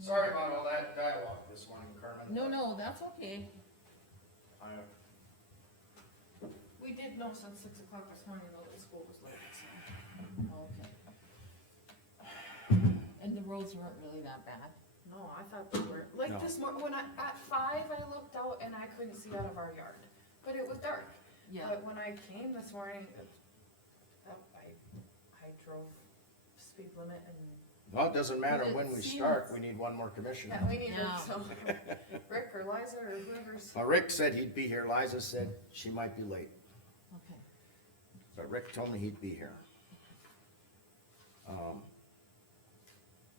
Sorry about all that dialogue this morning, Carmen. No, that's okay. I- We did know since 6 o'clock this morning though that school was late, so. Okay. And the roads weren't really that bad? No, I thought they were, like No. this morning, at 5, I looked out and I couldn't see out of our yard, but it was dark. Yeah, But when I came this morning, I drove speed limit and, Well, it doesn't matter But it when we seems- start, we need one more commissioner. yeah, we needed Yeah. some, Rick or Liza or whoever's. Well, Rick said he'd be here, Liza said she might be late, okay. but Rick told me he'd be here.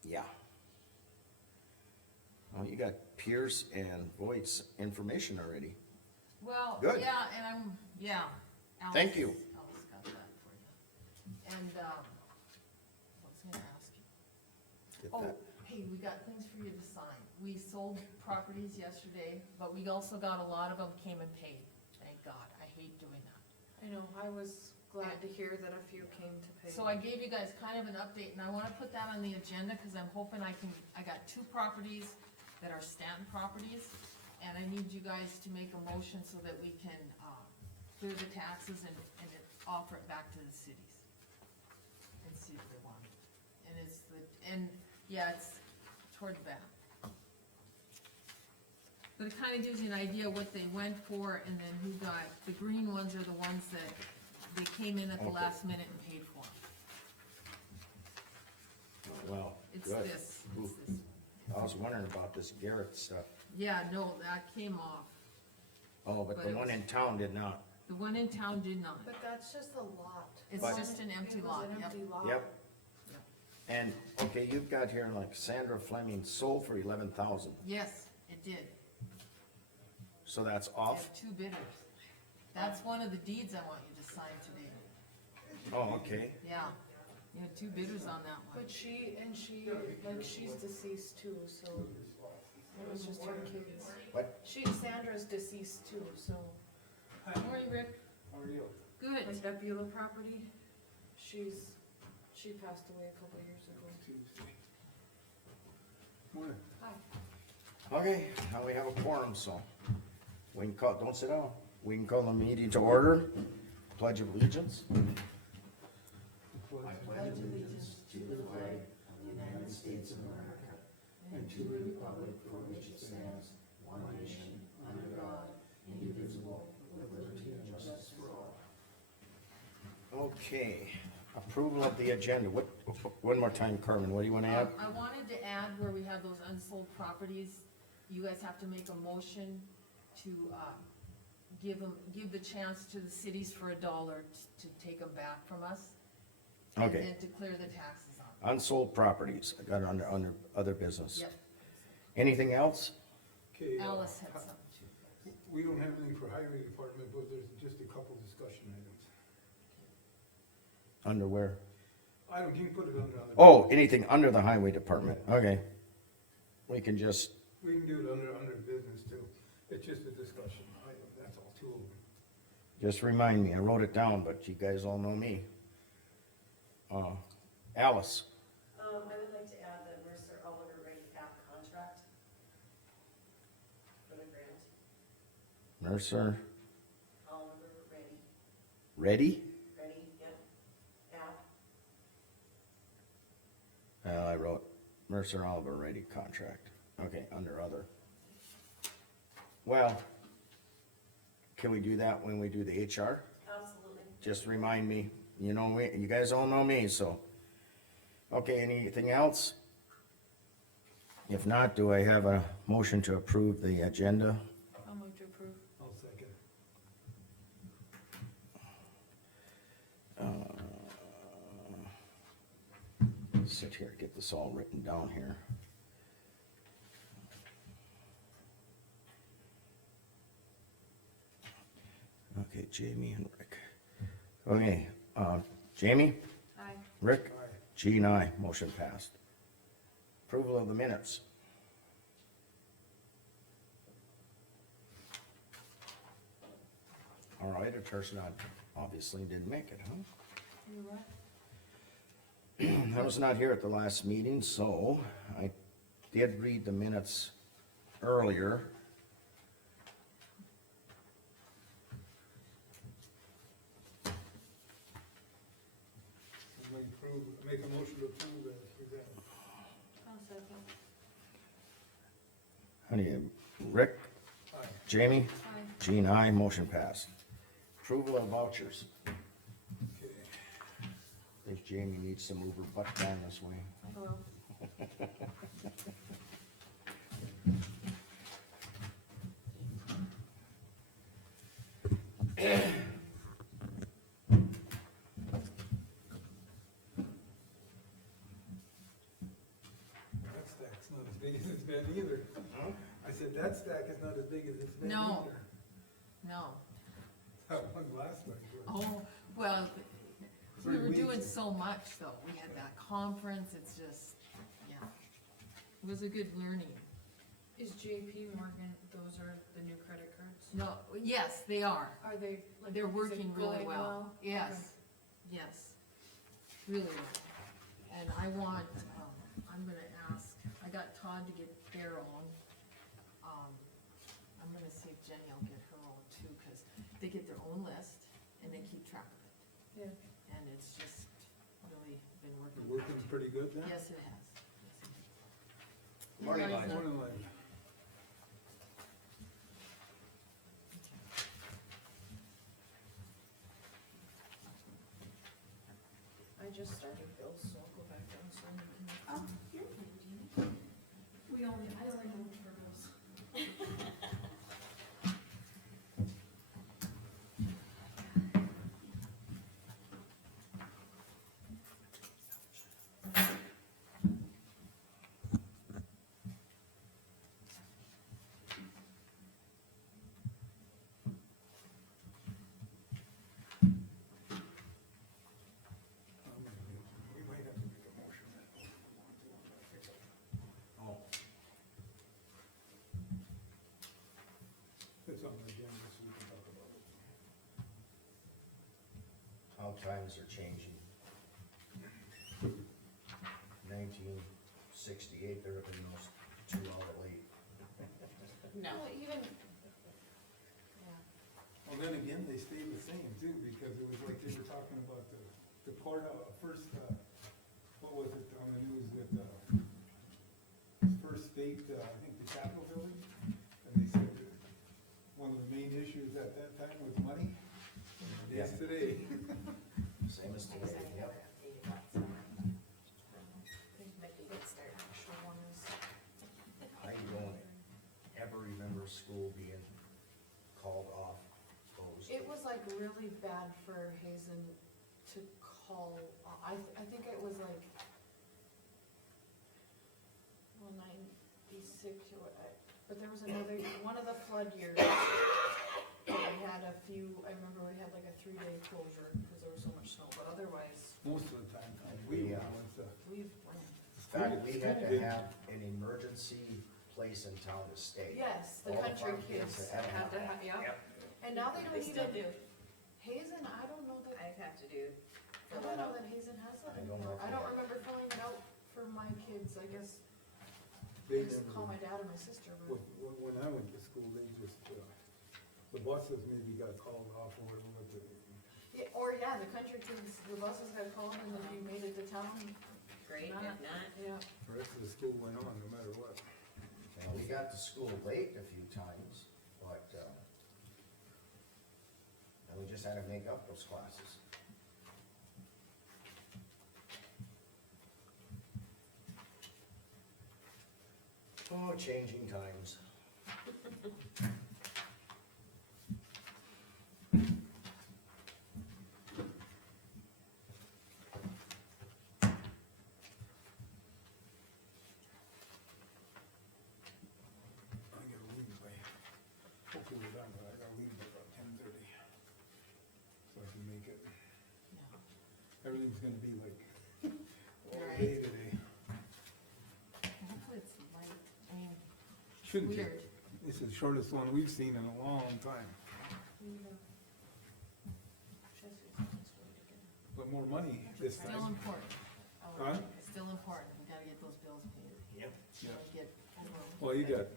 Yeah. Well, you got Pierce and Voigt's information already. Well, Good. yeah, and yeah. Thank Alice- you. Alice got that for you. And, what's I gonna ask you? Get Oh, that. hey, we got things for you to sign. We sold properties yesterday, but we also got a lot of them came and paid. Thank God, I hate doing that. I know, I was glad to hear that a few came to pay. So I gave you guys kind of an update, and I wanna put that on the agenda, cause I'm hoping I got 2 properties that are Stanton properties, and I need you guys to make a motion so that we can, clear the taxes and offer it back to the cities. And see if they want it. And it's toward the back. But it kinda gives you an idea what they went for, and then who got, the green ones are the ones that they came in at the Okay. last minute and paid for. Well, It's good. this, Ooh, it's this. I was wondering about this Garrett stuff. Yeah, no, that came off. Oh, but But the it one was- in town did not. The one in town did not. But that's just a lot. It's But- just an empty lot, It was an yep. empty lot. Yep. And, okay, you've got here like Sandra Fleming sold for 11,000, Yes, it did. so that's I off? have 2 bidders. That's one of the deeds I want you to sign today. Oh, okay. Yeah, you had 2 bidders on that one. But she's deceased too, so it was just her kids. What? Sandra's deceased too, so. How are you, Rick? How are you? Good. Like that Beulah property, she passed away a couple years ago. Tuesday. Morning. Hi. Okay, now we have a quorum, so we can call, don't sit down. We can call the meeting to order. Pledge of allegiance. I pledge allegiance to the flag of the United States of America and to the republic for which it stands, one nation, under God, indivisible, with liberty and justice for all. Okay, approval of the agenda. One more time, Carmen, what do you wanna add? I wanted to add where we have those unsold properties, you guys have to make a motion to, give the chance to the cities for $1 to take them back from us. Okay. And then to clear the taxes on them. Unsold properties, I got it under other business. Yep, Anything else? Okay, Alice had something too. we don't have anything for highway department, but there's just a couple discussion items. Underwear? You can put it under other. Oh, anything under the highway department, okay. We can just, We can do it under business too. It's just a discussion item, that's all, 2 of them. just remind me, I wrote it down, but you guys all know me. Alice, I would like to add the Mercer Oliver Ray app contract for the grant. Mercer, Oliver Ready, ready? yep, app. I wrote Mercer Oliver ready contract, okay, under other. Well, can we do that when we do the HR? Absolutely. Just remind me, you know, you guys all know me, so. Okay, anything else? If not, do I have a motion to approve the agenda? I'll move to approve. I'll second. Sit here, get this all written down here. Okay, Jamie and Rick. Okay, Jamie, Aye. Rick, Aye. G and I, motion passed. Approval of the minutes. Our editor's not, obviously didn't make it, huh? You what? I was not here at the last meeting, so I did read the minutes earlier. Make a motion to approve as presented. I'll second. Honey, Rick, Aye. Jamie, Aye. Jean, aye, motion passed. Approval of vouchers. Okay. I think Jamie needs to move her butt down this way. Hello. That stack's not as big as it's been either. I said, that stack is not as big as it's been No. either. No, That one last night was. oh, well, we 3 were doing weeks. so much though, we had that conference, it's just, yeah. It was a good learning. Is JP Morgan, those are the new credit cards? No, yes, they are, Are they, like, they're is it working really going well, yes, yes, really well. And I want, I'm gonna ask, I got Todd to get their own. I'm gonna see if Jenny will get her own too, cause they get their own list and they keep track of it. Yeah. And it's just really been working. Working pretty good then? Yes, it has. Yes, it has. Morning, Liza. Morning, Lynn. I just started bills, so I'll go back down so I can. Oh, you're fine, Jeannie. I only moved for those. We might have to make a motion. Oh, It's on the agenda, so we can talk about it. how times are changing. 1968, there have been no 2-hour late. No, even. Well, then again, they stayed the same too, because it was like they were talking about the court, first, what was it on the news with, First State, I think the Capitol building? And they said that one of the main issues at that time was money. And it is Yeah. today. Same as today, yep. Actual one is. I don't ever remember school being called off, closed. It was like really bad for Hazen to call, I think it was like, well, 96 or what, but there was another, one of the flood years. We had a few, I remember we had like a 3-day closure because there was so much snow, but otherwise, Most of the time, we Yeah. were the, we've, In fact, we had to have an emergency place in town to stay. yes, the All the country farm kids kids had had to have, yeah. And now they don't They still even, do. Hazen, I don't know that. I have to do. I don't know that Hazen has that I don't know anymore. if I they don't have. remember filling it out for my kids, I guess. they I just never, call my dad or my sister, but. when I went to school, they just, the buses maybe got called off or whatever, but Yeah, or yeah, the country kids, the buses got called and then you made it to town. Great, if Not- not, Yeah, the rest of the school went on, no matter what. And we got to school late a few times, but, and we just had to make up those classes. Oh, changing times. I gotta leave by, hopefully we're done, but I gotta leave by about 10:30. So I can make it. Everything's gonna be like, all Right. day today. Hopefully it's light, I mean, Shouldn't weird. take, this is the shortest one we've seen in a long time. But more money this Still time. important. Huh? It's still important, we gotta get those bills paid. Yep. Yeah. Don't get over- Well, you got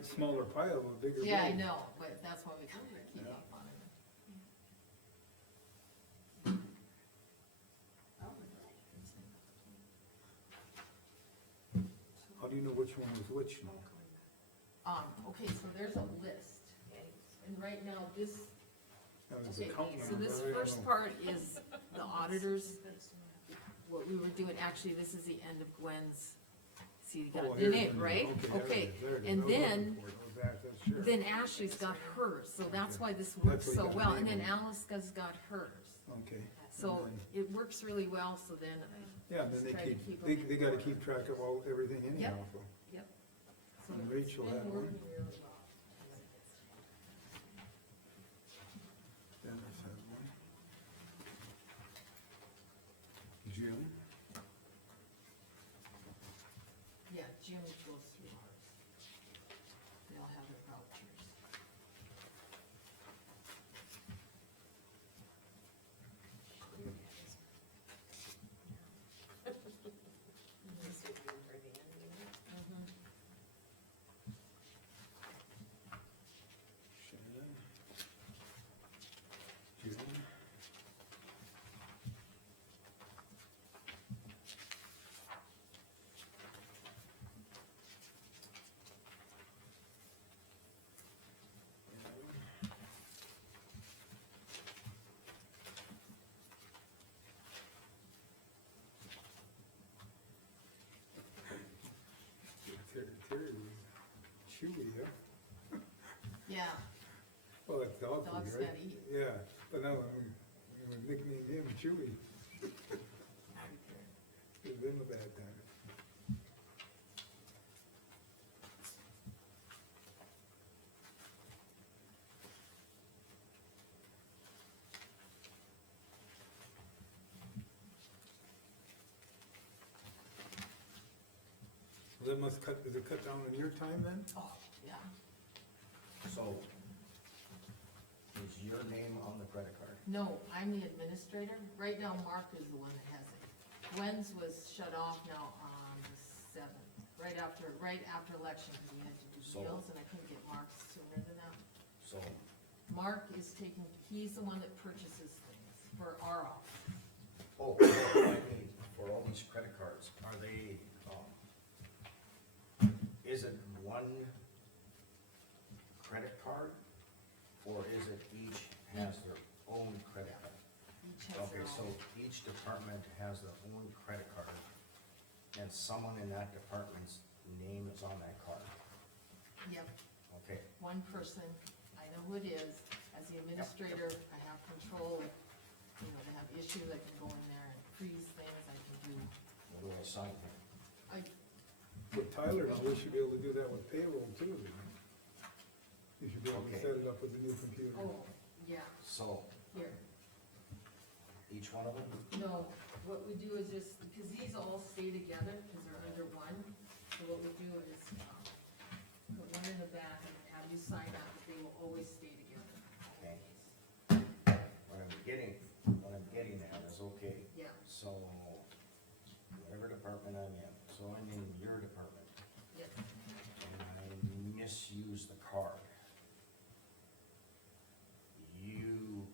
a smaller pile, a bigger. Yeah, I bill. know, but that's why we gotta keep up on it. How do you know which one was which? Okay, so there's a list, and right now, this, That was okay, accounting, so this but I don't first know. part is the auditors, what we were doing, actually, this is the end of Gwen's, see, you got Oh, it, here's name, the- right? there it Okay, is, there it is. and I was looking then, for it. Oh, that's sure. then Ashley's got hers, so that's Okay. why this That's works what you so got well, and then labeled. Alice's got hers. Okay. So And then- it works really well, so then, Yeah, and just then try they to keep keep, them they, in they gotta order. keep track of all, everything anyhow, so. so And it's Rachel been had one. working really well. Dennis has one. Jim, Yeah, Jim goes through ours. They'll have their vouchers. Mhm. Shannon. Jim. Terry was chewy, huh? Yeah, Well, that's dog dogs food, right? gotta eat. Yeah, but now we nicknamed him Chewy. It's been a bad time. Well, that must cut, does it cut down on your time then? Oh, yeah. So, is your name on the credit card? No, I'm the administrator. Right now, Mark is the one that has it. Gwen's was shut off now on the seventh, right after election, because we had to do So- bills, and I couldn't get Mark sooner than that. So, Mark is taking, he's the one that purchases things for our office. oh, I mean, for all these credit cards, are they, is it one credit card? Or is it each has their own credit card? Each has Okay, their so own. each department has their own credit card, and someone in that department's name is on that card. Yep, Okay, one person, I know who it is. As the administrator, I have control. If, you know, they have issues, I can go in there and freeze things, I can do, what do I sign here? But Tyler, now we should be able to do that with payroll too. You should be able to Okay. set it up with the new computer. oh, yeah, So, here. each one of them? No, what we do is just, because these all stay together, because they're under one, so what we do is, put one in the back and have you sign up, they will always stay together. Okay. What I'm getting at is, okay, Yeah, so, whatever department I'm in, so I'm in your department, yes, and I misuse the card. You,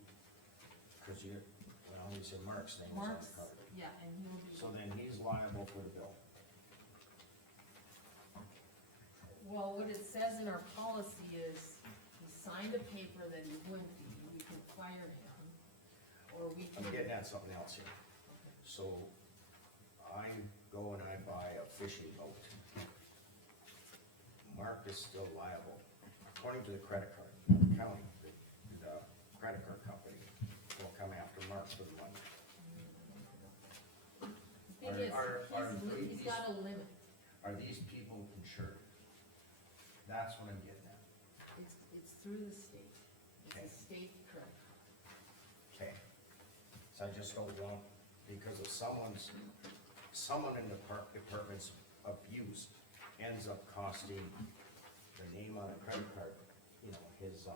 cause you, well, you said Mark's name is on Mark's, the card, yeah, and he will be. so then he's liable for the bill. Well, what it says in our policy is, he signed a paper that he wouldn't be, we can fire him, or we can. I'm getting at something else here. Okay. So, I go and I buy a fishing boat. Mark is still liable, according to the credit card, the county, the credit card company will come after Mark for the money. The thing is, Are he's got a limit, Are these people insured? That's what I'm getting at. it's through the state, it's Okay. a state credit. Okay. So I just don't want, because if someone in the department's abuse ends up costing their name on a credit card, you know, his,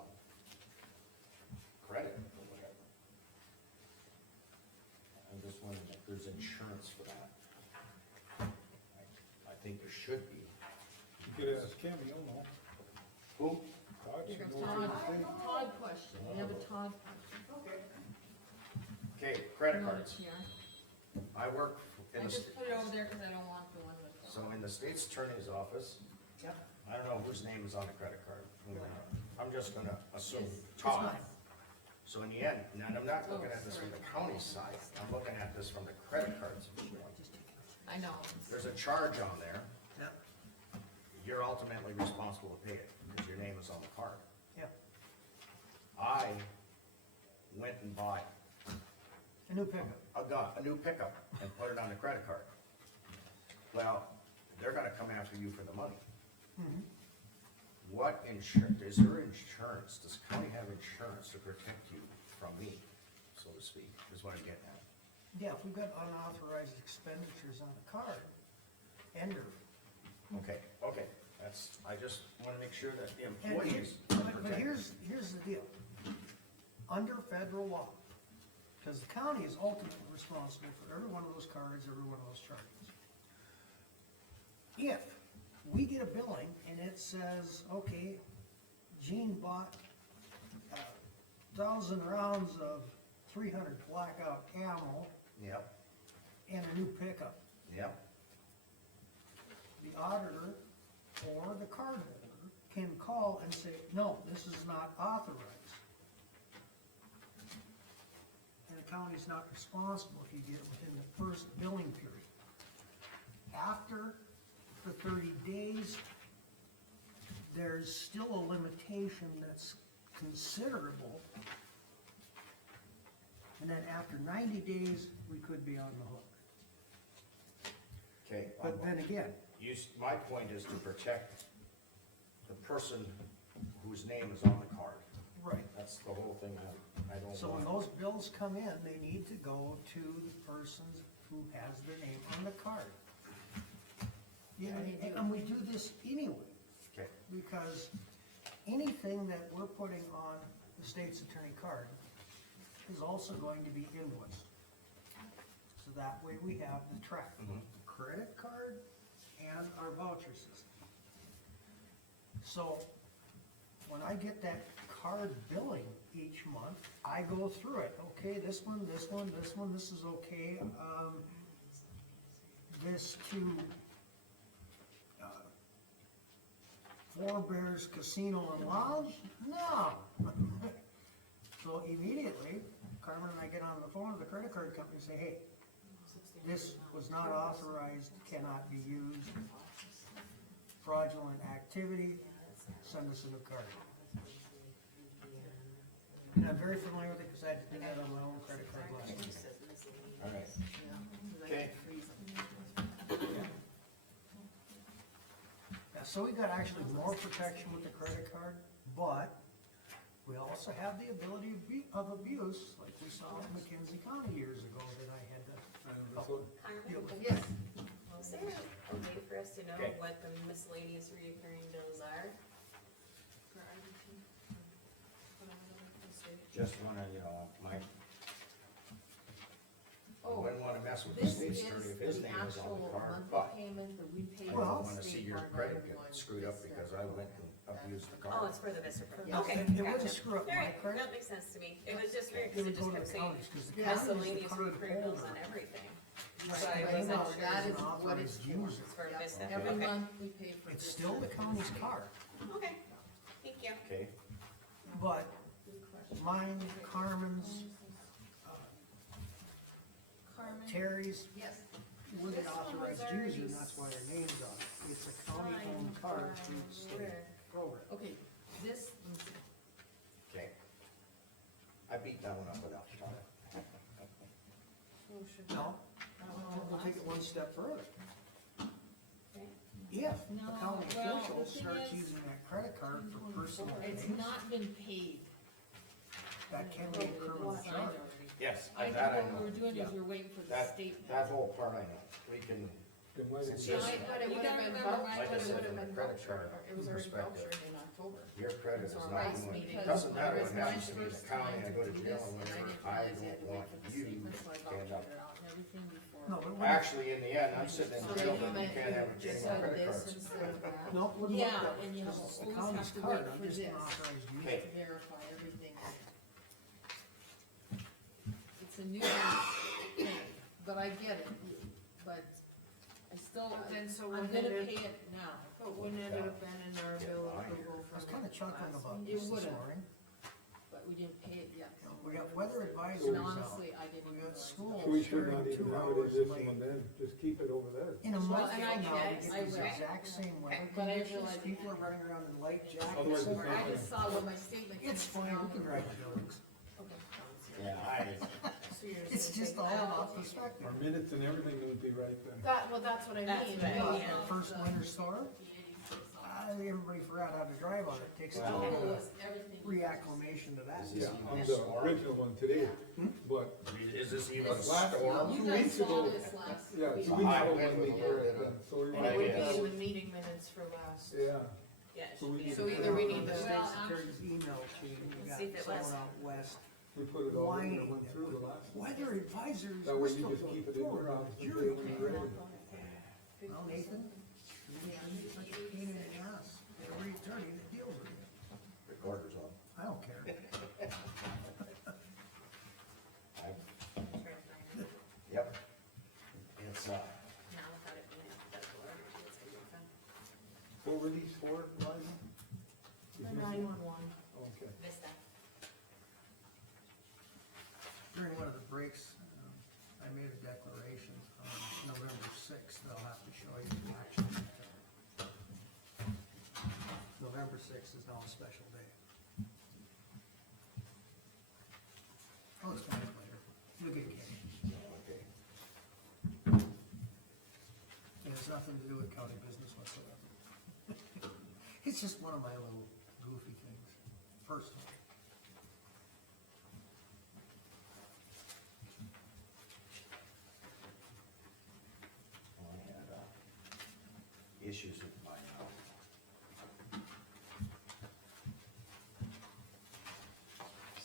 credit or whatever. I'm just wondering if there's insurance for that. I think think there should be. You could ask Kim, you'll know. Who? Todd should know Todd, what to say. Todd question, we have a Todd question. Okay, credit No, cards. it's here. I work in I the, just put it over there because I don't want the one with. so in the state's attorney's office, Yep. I don't know whose name is on the credit card. I'm just gonna assume Yes, it's Todd. mine. So in the end, and I'm not looking at this from the county side, I'm looking at this from the credit cards. I know. There's a charge on there, Yep, you're ultimately responsible to pay it, because your name is on the card. yep. I went and bought A new pickup. a new pickup and put it on the credit card. Well, they're gonna come after you for the money. Mhm. What is there insurance, does the county have insurance to protect you from me, so to speak, is what I'm getting at? Yeah, if we've got unauthorized expenditures on the card, ender. Okay, I just wanna make sure that the And employees. but here's the deal. Under federal law, because the county is ultimately responsible for every one of those cards, every one of those charges. If we get a billing and it says, okay, Gene bought 1,000 rounds of 300 blackout ammo Yep, and a new pickup, yep, the auditor or the card holder can call and say, no, this is not authorized. And the county's not responsible if you get it within the first billing period. After the 30 days, there's still a limitation that's considerable. And then after 90 days, we could be on the hook. okay. But then again, My point is to protect the person whose name is on the card. right. That's the whole thing, I don't So when want. those bills come in, they need to go to the person who has their name on the card. Yeah, and we do this anyway, Okay, because anything that we're putting on the state's attorney card is also going to be invoiced. So that way we have the track, Mhm. credit card and our voucher system. So when I get that card billing each month, I go through it, okay, this one, this one, this one, this is okay, this to Four Bears Casino and Lounge? No. So immediately, Carmen and I get on the phone with the credit card company and say, hey, this was not authorized, cannot be used, fraudulent activity, send us a new card. And I'm very familiar with it because I had to do that on my own credit card last year. all right, Yeah, 'cause I Okay. could freeze them. Yeah, so we got actually more protection with the credit card, but we also have the ability of abuse, like we saw in McKenzie County years ago that I had to. deal with. Yes, Is there a way for us to know Okay. what the miscellaneous reoccurring bills are? For RDT? just wanna, I oh, wouldn't wanna mess with the this state's is attorney if his the name is on actual the card, monthly but payment that we pay. I to Well- don't the wanna see state your on credit everyone. get screwed up because I went and abused the Oh, card. it's for the Mercer program. Yeah. Okay, It wouldn't gotcha. screw up my Alright, credit. that makes sense to me. It was just weird, It cause would it go just to kept the saying counties, because the Yeah. county is the miscellaneous card reoccurring bills on holder. everything. Right, So I but wasn't no, sure. that is It's an what it's authorized for. user. It's for Yep. this stuff, Every okay. month we pay for It's this. still the county's card, Okay, thank you. Okay, but mine, Carmen's, Carmen? Terry's, Yes. we're the This one was authorized already user, and that's why our name's on it. It's a county-owned Signed card by through the state Rick. program. Okay, this, let me see. okay. I beat that one up enough, Tom. No, we'll take it one step further. Okay. If a No, county well, official the thing starts is- using that credit card for personal It's gain, not been paid. that can be a criminal Signed charge. already. Yes, I that I think what know. we're doing is we're waiting for the That, statement. that whole part I know. We can, Then why did Since you? yes. Mine- but it You would've gotta been remember, voucher- mine like I but it said, would've from been the credit voucher, card or it was already perspective, vouchered in October. your credit is So not rice going, because doesn't matter it what was my happens to me in the first county, time I go to do jail this, and and I whatever, didn't I realize you had don't to wait want for the you statement, so I to stand vouchered up. it out and everything before. No, but Actually, in the end, I'm sitting in So jail, you and you meant can't have you just any more had credit this cards. instead of that? No, wouldn't Yeah, work that way, and you because have- it's the always county's have to card, wait I'm for just an this. authorized user. Okay. To verify everything. It's a new thing, but I get it, but I still, Then so I'm wouldn't gonna it- pay it now. But wouldn't it have been in our bill approval I for was kinda chuckling last about meeting? this this would've. morning. But we didn't pay it yet. We got weather advisories And out. honestly, I didn't We even got realize. school So we should not starting even 2 have it in hours this late. one then, just keep it over there. In a Well, month and from I now, we will. get I these will. exact same weather But I conditions, realize- people are running around in light jackets. Otherwise and it's I not just saw what my statement. It's came fine, we from. can drive the buildings. Yeah, So you're It's gonna just take all that out? about perspective. Our minutes and everything won't be right then. Well, that's what I That's mean. what I Well, mean. Yeah. First winter storm, everybody forgot how to drive on it, takes a Well- little Oh, bit it was everything. of reacclimation to that. Is Yeah, this on even the storm? original one today, but Is this even a But last- storm? You 2 guys weeks saw ago- this last yeah, week. 2 weeks I ago went when we with a little were, bit of- so we And were. it would Yeah. be in the meeting minutes for last. Yeah, Yeah, it So should we be. need So to- either we need The to, state Well, secretary's email chain, we See if got it was. someone out west, we put it all in there, whining. went through the last. Weather advisories. That we're way you still just going keep it in forward, your but office you're until when okay. you're ready. Well, Nathan, you're such a pain in the ass, every attorney that deals with you, Recorder's on. I don't care. Yep. It's, Now without it being a federal order, it's gonna be fun. What were these for, Liza? the 911. Okay. Missed that. During one of the breaks, I made a declaration on November sixth, that I'll have to show you the action. November sixth is now a special day. I'll explain it later, you'll get it. okay. It has nothing to do with county business whatsoever. It's just one of my little goofy things, personally. Well, I had, issues with my,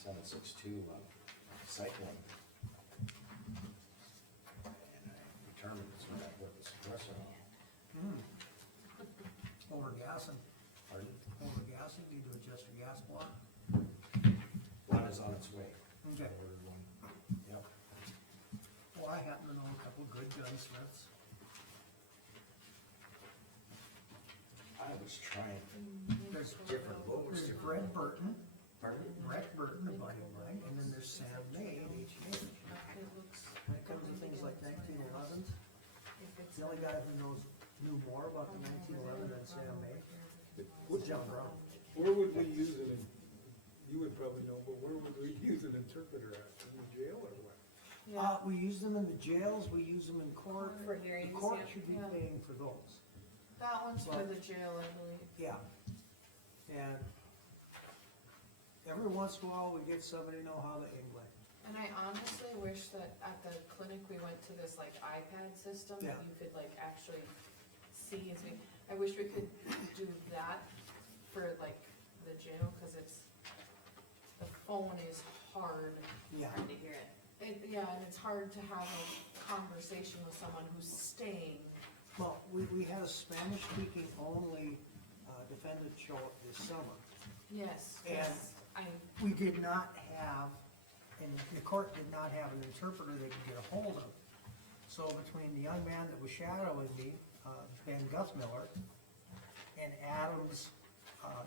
seven six two, cycling. And I determined it's when I put the suppressor on. Over gassing, Pardon? need to adjust your gas block. One is on its way. Okay. I ordered one. Yep. Well, I happen to know a couple good gunsmiths. I was trying There's different loads, There's different. Brett Burton, Pardon? Brett Burton, a buddy of mine, and then there's Sam May at H&H. It looks, When it comes to things like 1911s, if it's. the only guy who knew more about the 1911 than Sam May was What- John Brown. Where would we use it in, you would probably know, but where would we use an interpreter at, in the jail or what? Yeah, We use them in the jails, we use them in court. For The hearings, court yeah. should be Yeah. paying for those, that one's for the jail, I believe. yeah. And every once in a while, we get somebody know how to English. And I honestly wish that at the clinic, we went to this like iPad system that Yeah. you could like actually see and see. I wish we could do that for like the jail, cause the phone is hard. Yeah. Hard to hear it. Yeah, and it's hard to have a conversation with someone who's staying. Well, we had a Spanish-speaking only defendant show up this summer. Yes, And- yes, We did not have, and the court did not have an interpreter they could get a hold of. So between the young man that was shadowing me, Ben Guthmiller, and Adam's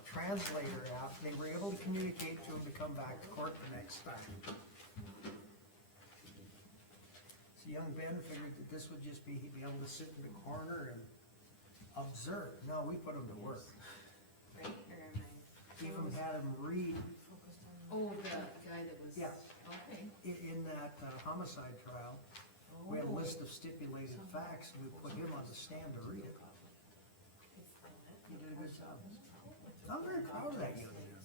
translator app, they were able to communicate to him to come back to court the next time. So young Ben figured that this would just be, he'd be able to sit in the corner and observe. No, we put him to work. Right, or am I? Even had him read focused on. Oh, the guy that was. Yeah. Okay. in that homicide trial. We had a list of stipulated facts, and we put him on the stand to read it. He did a good job. I'm very proud of that young man.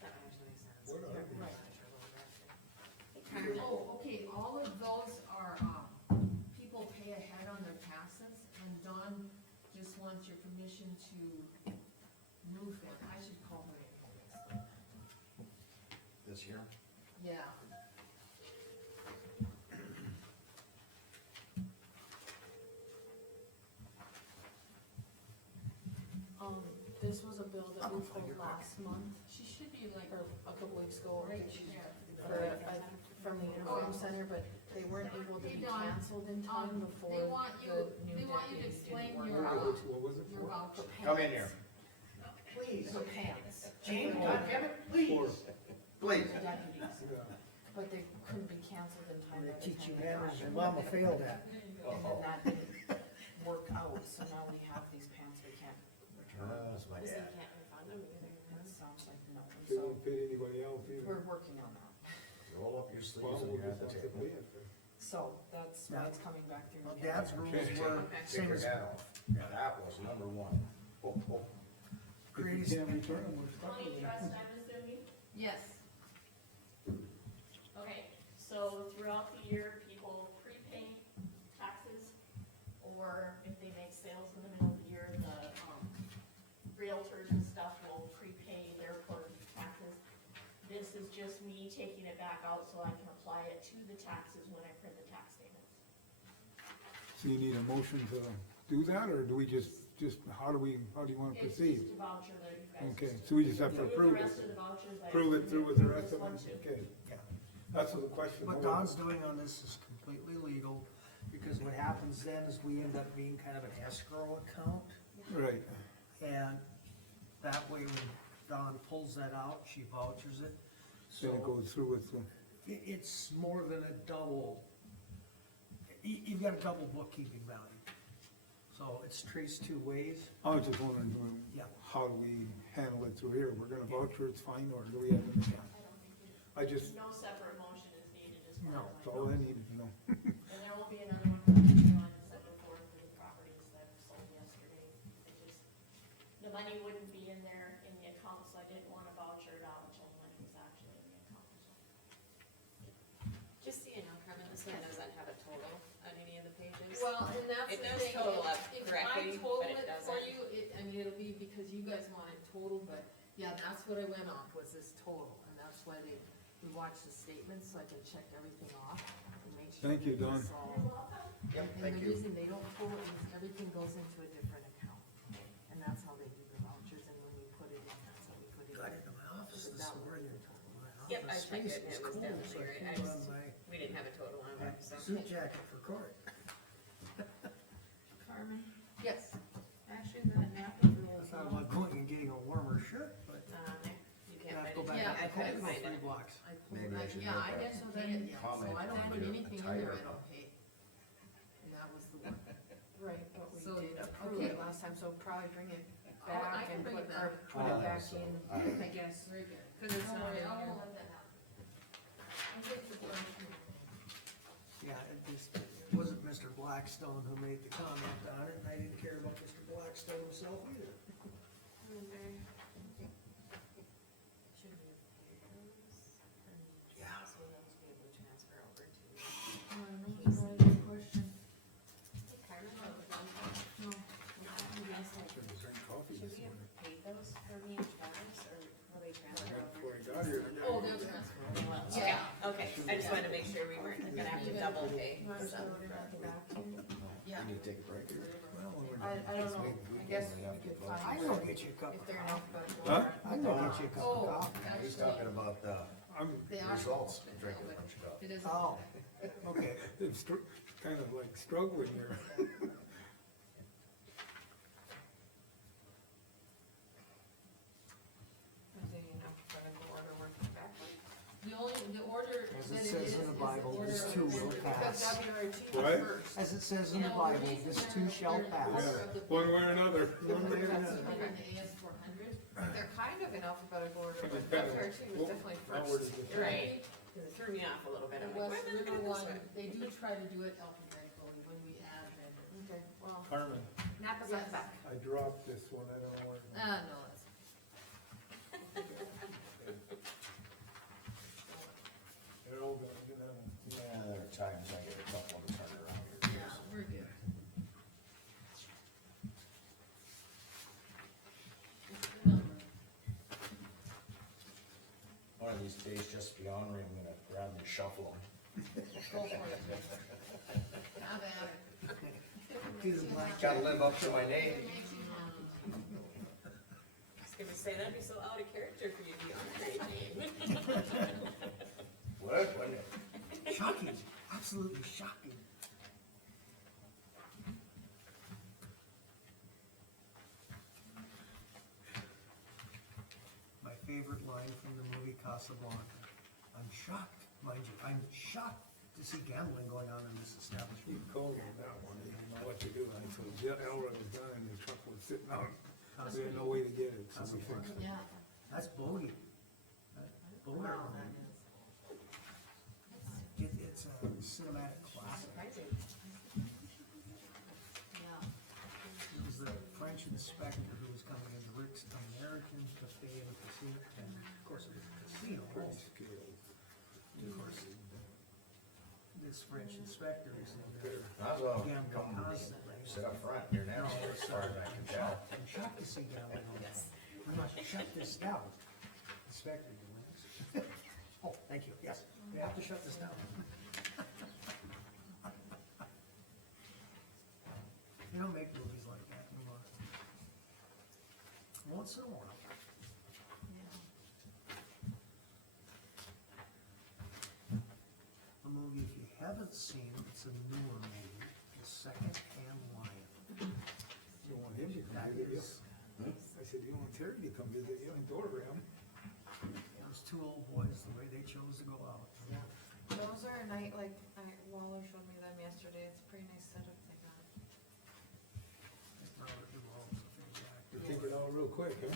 That actually makes sense. What are Right. Oh, okay, all of those are, people pay ahead on their taxes, and Dawn just wants your permission to move them. I should call her anyways. This here? Yeah. this was a bill that we pulled last month, She should be like or a couple weeks ago, right for, there. from the Uniform Center, but they weren't able to Hey, be Dawn, canceled in time They before want you, the new they want you to deputies explain didn't your, work. What was it your for? voucher. Come in here, Please, For pants. Jane, For goddammit, please. please. the deputies, Yeah. but they couldn't be canceled in time. They by the teach you time they manners got your them. mama failed at. And then that didn't work out, so now we have these pants we can't return. That's my So you dad. can't refund them either. That sounds like no, and They so won't fit anybody else either. we're working on that. Roll up your Well, sleeves and we'll you're at just the have to table. pay it then. So that's why it's coming back through. Well, again. Dad's rules were Okay. Take same your as hat off. Yeah, that was number one. Oh, oh. If you greatest. can't return them, we're stuck County with it. trust, I'm assuming? Yes, Okay, so throughout the year, people prepay taxes, or if they make sales in the middle of the year, the, realtors and stuff will prepay their court taxes. This is just me taking it back out so I can apply it to the taxes when I print the tax statements. So you need a motion to do that, or do we just, how do you wanna It's proceed? just a voucher that you guys. Okay, so we just have to With approve the it, rest of the vouchers, I. approve it through with the rest of them, This one too. okay, Yeah. that's the question. What Don's doing on this is completely legal, because what happens then is we end up being kind of an escrow account. Right, And that way when Don pulls that out, she vouchers it. then it So goes through with, it's more than a double, you've got a double bookkeeping value. So it's traced two ways. I was just wondering, Yeah. how do we handle it through here? We're gonna voucher, it's fine, or do we have to? I don't think I just, No separate motion is needed as far No, as that's I all know. I needed to know. And there will be another one coming through on December fourth for the properties that sold yesterday. It just, the money wouldn't be in there in the account, so I didn't wanna voucher it out until the money was actually in the account. Just so you know, Carmen, this one doesn't have a total on any of the pages. well, and that's It the does thing, total up if I correctly, total but it it for doesn't. you, I mean, it'll be because you guys want it total, but, yeah, that's what I went off, was this total, and that's why we watched the statements, so I can check everything off and make sure. Thank you, that Dawn. it's all- Yep, And thank the you. reason they don't total it is everything goes into a different account, and that's how they do the vouchers, and when we put it in, that's how we put it Got in. it in my office So this that would morning. be the total. My Yep, I office checked space it, was and it was cold, definitely so I right. I put just- on We didn't have a total on my it, so. suit jacket for court. Carmen, Yes, actually, the napkin I rule is thought not, about going and getting a warmer shirt, but You I can't have to go find it. back Yeah, to I the couldn't cold find for it. 3 blocks. I pulled, Maybe I should yeah, make I a didn't pay it yet, so comment I don't on put your anything in there I attire. don't pay. And that was the one. right, but we So, did approve okay. it last time, so probably bring it Oh, I back can and bring put, it or back. put Oh, it back so, in, I- I guess. Very good. Cause it's Don't not worry, in I here. won't let that happen. I'm good for going through. Yeah, it just wasn't Mr. Blackstone who made the comment on it, and I didn't care about Mr. Blackstone himself either. Should we have paid those? Yeah. So those we able to transfer over to Good question. Carmen or the contract? No. You guys like, Should have drank coffee should this we have morning. paid those for me and Travis, or will they transfer Right over? before I got here, I got. Oh, they'll transfer. Okay, Yeah. okay, I just wanted to make sure we weren't gonna have to double pay. You want us to order at the back here? Yeah. We need to take a break here. Well, when we're I done. don't know, I guess we could I find, can go get you a cup if of they're in coffee. alphabetical Huh? order. I can go get you a cup of Oh, coffee. He's talking actually, about the I'm, they are. results of drinking a bunch of coffee. It isn't. Oh, okay. it's kind of like struggling here. Is it in alphabetical order working backwards? The order As that it it says is, in is the the Bible, order this of too the will business. Because pass. WRT What? was first. As it says in You the know, Bible, reason this they're- too shall they're in pass. order Yeah, of the one way or another. One way or That's another. in the AS 400. They're kind of in alphabetical order, But but it's kind of- WRT was well, definitely now where first. does it- Right, cause it threw me off a little bit, The I'm like, West why am I River looking at this one, way? they do try to do it alphabetically when we add them. Okay, well, Carmen, Napa's Yes. at the back. I dropped this one, I don't know where. No, that's. They're all gonna get that one. Yeah, there are times I get a couple of them turn around here. Yeah, we're good. It's the number. One of these days, just be honoring, I'm gonna grab and shuffle them. Go for it. Have at it. Do the black Gotta live up to my name. It makes you happy. say, that'd be so out of character for you to be on a great name. What, wouldn't it? Shocking, absolutely shocking. My favorite line from the movie Casablanca. I'm shocked, mind you, I'm shocked to see gambling going on in this establishment. He called me that one, he didn't know what to do, and so Elra was done, and the truck was sitting out, we had no way to get it, so we fixed it. Yeah. That's bogey. Bogey. Wow, that is. It's a cinematic classic. Surprising. Yeah. It was the French inspector who was coming into Rick's American Cafe and Casino, and of course it was a casino. Pretty skilled. Of course, this French inspector is in there Might as well gambling come constantly. sit up front here now, as far as I can tell. I'm shocked to see gambling on that. We must shut this down. Inspector, you want this? Oh, thank you, yes, we have to shut this down. They don't make movies like that anymore. Once in a while. A movie, if you haven't seen, it's a newer movie, The Second Hand Lion. You want him to come That visit you? is, I said, you want Terry to come visit you in Doram? those two old boys, the way they chose to go out. Those are night, like, Waller showed me them yesterday, it's a pretty nice setup they got. Robert Duvall's a famous actor. Take it all real quick, huh?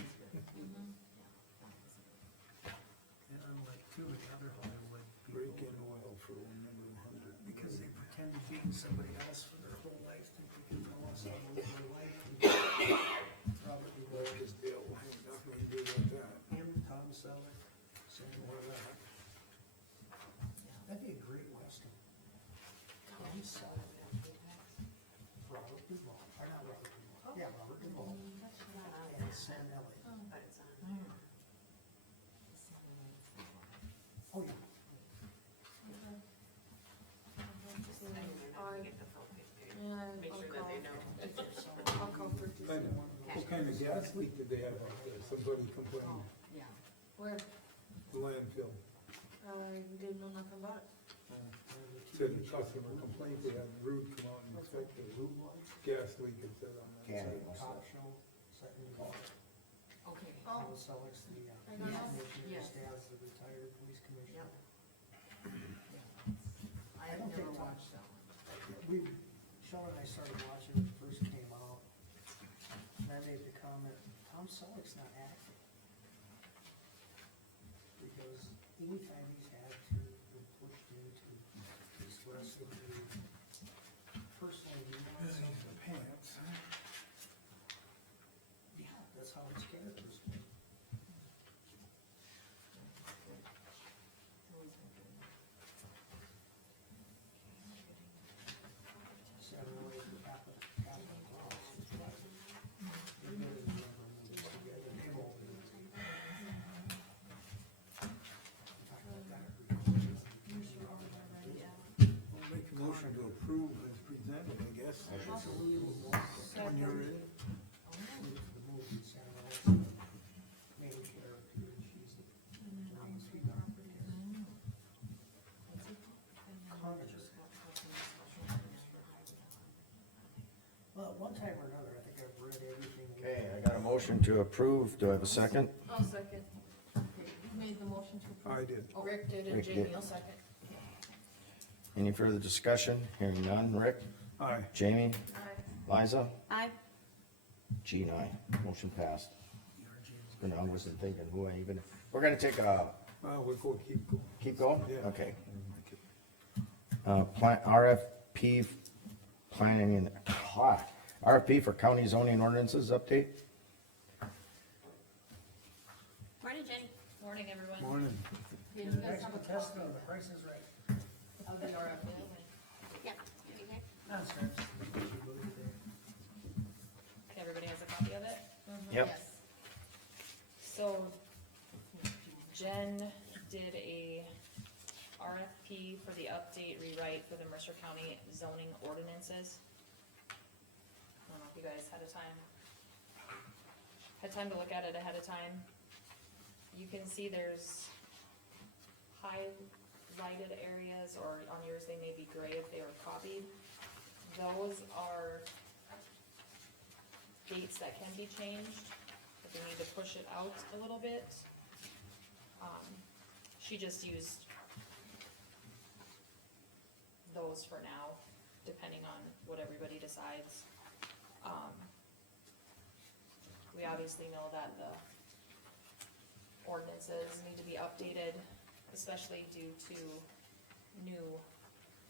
And unlike too many other Hollywood Break people, in oil for number 100. because they pretend to be somebody else for their whole life, think they can tell us how to live their life. Robert Duvall, Well, just Bill, ain't nothing to do with that. him, Tom Selleck, Samuel L. That'd be a great western. Tom Selleck, Robert Duvall, or not Robert Duvall, yeah, Robert Duvall, and Sam Elliott. But it's on. Oh, yeah. Get the phone page. Yeah, Make I'll sure that call, they know. I'll call for Tuesday Kind of, morning. what kind of gas leak did they have out there? Somebody complained, Yeah. Where, the landfill. I didn't know nothing about it. Said the customer complained they had Rude come out and inspect the gas leak, it said on that. Candy side. must Cop have. show, second call. Okay. Oh. Tom Selleck's the, I police know. commissioner, Yes. stands the retired police commissioner. I have don't never think Tom- watched that one. We, Sean and I started watching it when it first came out, and I made the comment, Tom Selleck's not acting. Because anytime he's had to be pushed into expressing the personal nuance of the Pants, huh? yeah, that's how his characters go. Samuel L. Jackson, Catherine Cross, his wife. They did a number of movies together, they both did. In fact, I've got it recorded. We'll make a motion to approve as presented, I guess. When you're ready. The movie, Samuel L. Jackson, main character, and she's the sweetheart. Conjure. Well, at one time or another, I think I've read everything. Okay, I got a motion to approve, do I have a second? I'll second. Okay, who made the motion to approve? I did. Rick did and Rick Jamie did. will second. Any further discussion? Hearing none, Rick, Aye. Jamie, Aye. Liza, Aye. Jean, aye, motion passed. And I wasn't thinking who I even, we're gonna take a, Well, we'll go, keep going. keep going? Yeah. Okay. RFP planning and, RFP for county zoning ordinances update? Morning, Jenny. Morning, everyone. Morning. Okay, you guys Next have a contestant copy on the Price is Right. of the RFP? Yeah. Downstairs. Everybody has a copy of it? Yep. Yes. So Jen did a RFP for the update rewrite for the Mercer County zoning ordinances. I don't know if you guys had time to look at it ahead of time. you can see there's highlighted areas, or on yours they may be gray if they were copied. Those are dates that can be changed, if we need to push it out a little bit. She just used those for now, depending on what everybody decides. We obviously know that the ordinances need to be updated, especially due to new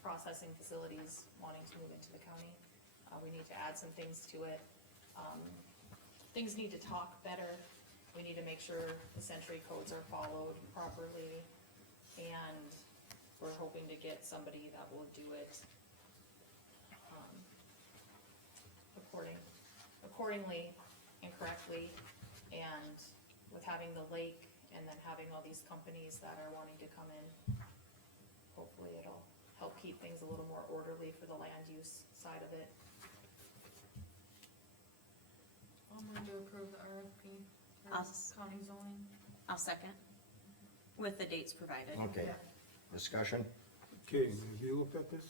processing facilities wanting to move into the county. We need to add some things to it. Things need to talk better. We need to make sure the century codes are followed properly, and we're hoping to get somebody that will do it, accordingly and correctly, and with having the lake and then having all these companies that are wanting to come in, hopefully it'll help keep things a little more orderly for the land use side of it. I'm going to approve the RFP I'll for s- county zoning. I'll second, with the dates provided. Okay, Yeah. discussion? Okay, have you looked at this?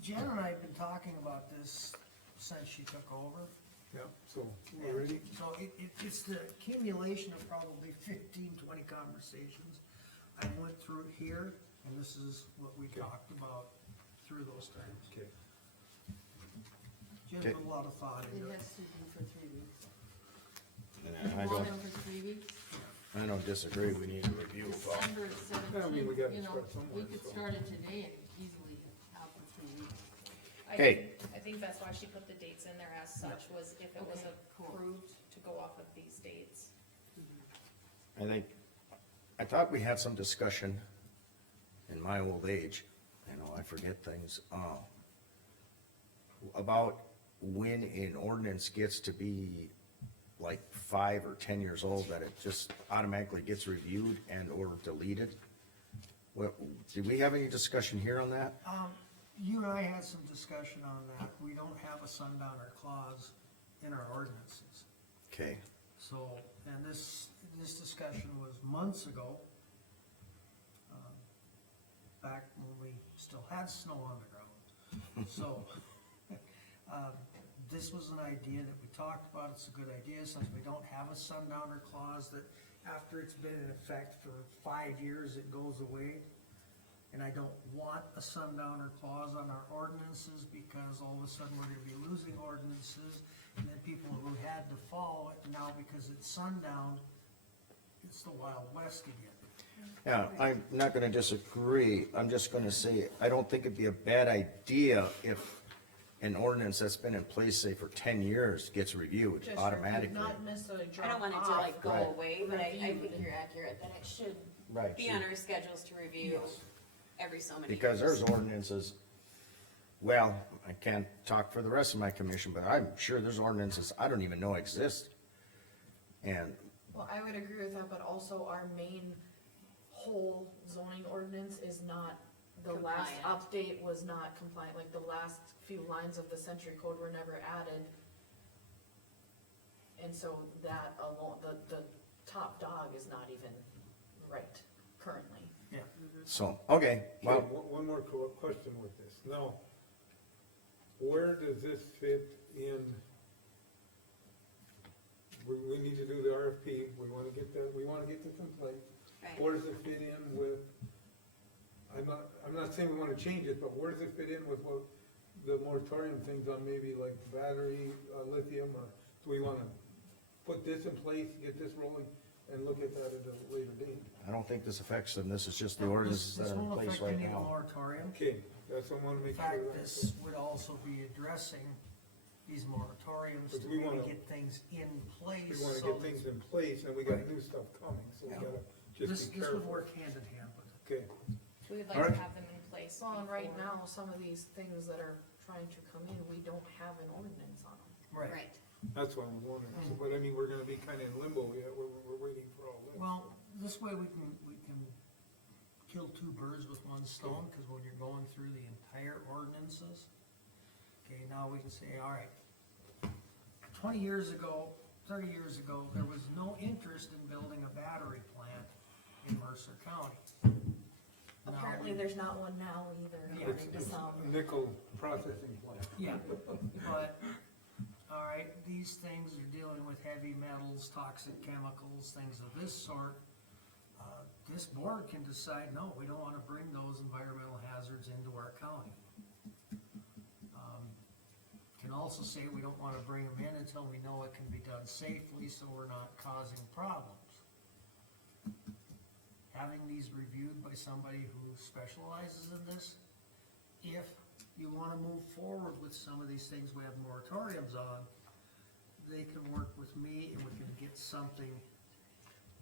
Jen and I have been talking about this since she took over. Yeah, so, we're ready? So it's the accumulation of probably 15, 20 conversations. I went through it here, and this is what we Okay. talked about through those times. Okay. Jen Okay. put a lot of thought It into it. has to be for 3 weeks. I You want don't, them for 3 weeks? I don't disagree, we need a review of all. December Yeah, I mean, we 17th, gotta you know, start somewhere, we could so. start it today and easily have for 3 weeks. Okay. I think that's why she put the dates in there as such, was if it was Okay, cool. approved to go off of these dates. I thought we had some discussion in my old age, you know, I forget things, about when an ordinance gets to be like 5 or 10 years old, that it just automatically gets reviewed and or deleted. What, did we have any discussion here on that? You and I had some discussion on that. We don't have a sundowner clause in our ordinances. Okay, So, and this discussion was months ago, back when we still had snow on the ground. So, this was an idea that we talked about, it's a good idea, since we don't have a sundowner clause, that after it's been in effect for 5 years, it goes away. And I don't want a sundowner clause on our ordinances, because all of a sudden we're gonna be losing ordinances, and then people who had to follow it, now because it's sundown, it's the Wild West again. yeah, I'm not gonna disagree, I'm just gonna say, I don't think it'd be a bad idea if an ordinance that's been in place, say, for 10 years gets reviewed Just automatically. Not necessarily I drop don't want it to off. like go Right. away, but I think Reviewed. you're accurate, that it should Right, be on our schedules to review every so many years. because there's ordinances, well, I can't talk for the rest of my commission, but I'm sure there's ordinances I don't even know exist. And, Well, I would agree with that, but also our main whole zoning ordinance is not, the last Compliant. update was not compliant, like the last few lines of the century code were never added. And so that alone, the top dog is not even right currently. so, okay, Okay, well, one more question with this. Now, where does this fit in? We need to do the RFP, we wanna get this in place. Right. Where does it fit in with, I'm not saying we wanna change it, but where does it fit in with what the moratorium things on maybe like battery, lithium, or do we wanna put this in place, get this rolling, and look at that at a later date? I don't think this affects them, this is just the ordinances that This are in won't place affect right any of the now. moratorium. Okay, that's what I wanna In make fact, sure. this would also be addressing these moratoriums But to we maybe wanna- get things in place. We wanna so get that- things in place, and we got Right. new stuff coming, so we Yeah. gotta This, just be this would careful. work hand in hand with it. Okay, We would like Alright. to have them in place Well, and right before- now, some of these things that are trying to come in, we don't have an ordinance on them. Right, that's what I was wondering, so, but I mean, we're gonna be kinda in limbo yet, we're waiting for all this. Well, this way we can kill two birds with one stone, cause when you're going through the entire ordinances, okay, now we can say, all right, 20 years ago, 30 years ago, there was no interest in building a battery plant in Mercer County. Now Apparently, we- there's not one now either, Yeah. according to It's some. a nickel processing plant. Yeah, but, all right, these things are dealing with heavy metals, toxic chemicals, things of this sort. This board can decide, no, we don't wanna bring those environmental hazards into our county. Can also say we don't wanna bring them in until we know it can be done safely, so we're not causing problems. Having these reviewed by somebody who specializes in this, if you wanna move forward with some of these things we have moratoriums on, they can work with me and we can get something.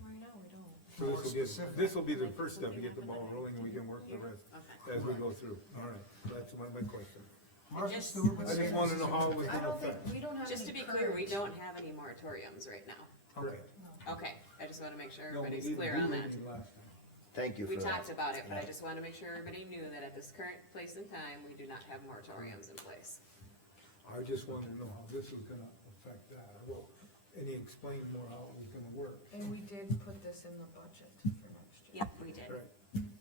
Right now, we don't. So More specific. this will be the first step to get the ball rolling, and we can work the rest Okay. as we go through. All right, that's my question. Martha just- Stewart would I say just wanna this know is how it was I gonna don't think, affect. we don't have Just any to be clear, we current- don't have any moratoriums right now. Okay, Okay, I just wanna make sure No, we everybody's didn't clear do on that. anything last time. Thank you for We that. talked about it, but I just wanna make sure everybody knew that at this current place in time, we do not have moratoriums in place. I just wanted to know how this was gonna affect that. Well, and he explained more how it was gonna work. And we did put this in the budget for next year. Yep, we did. Right,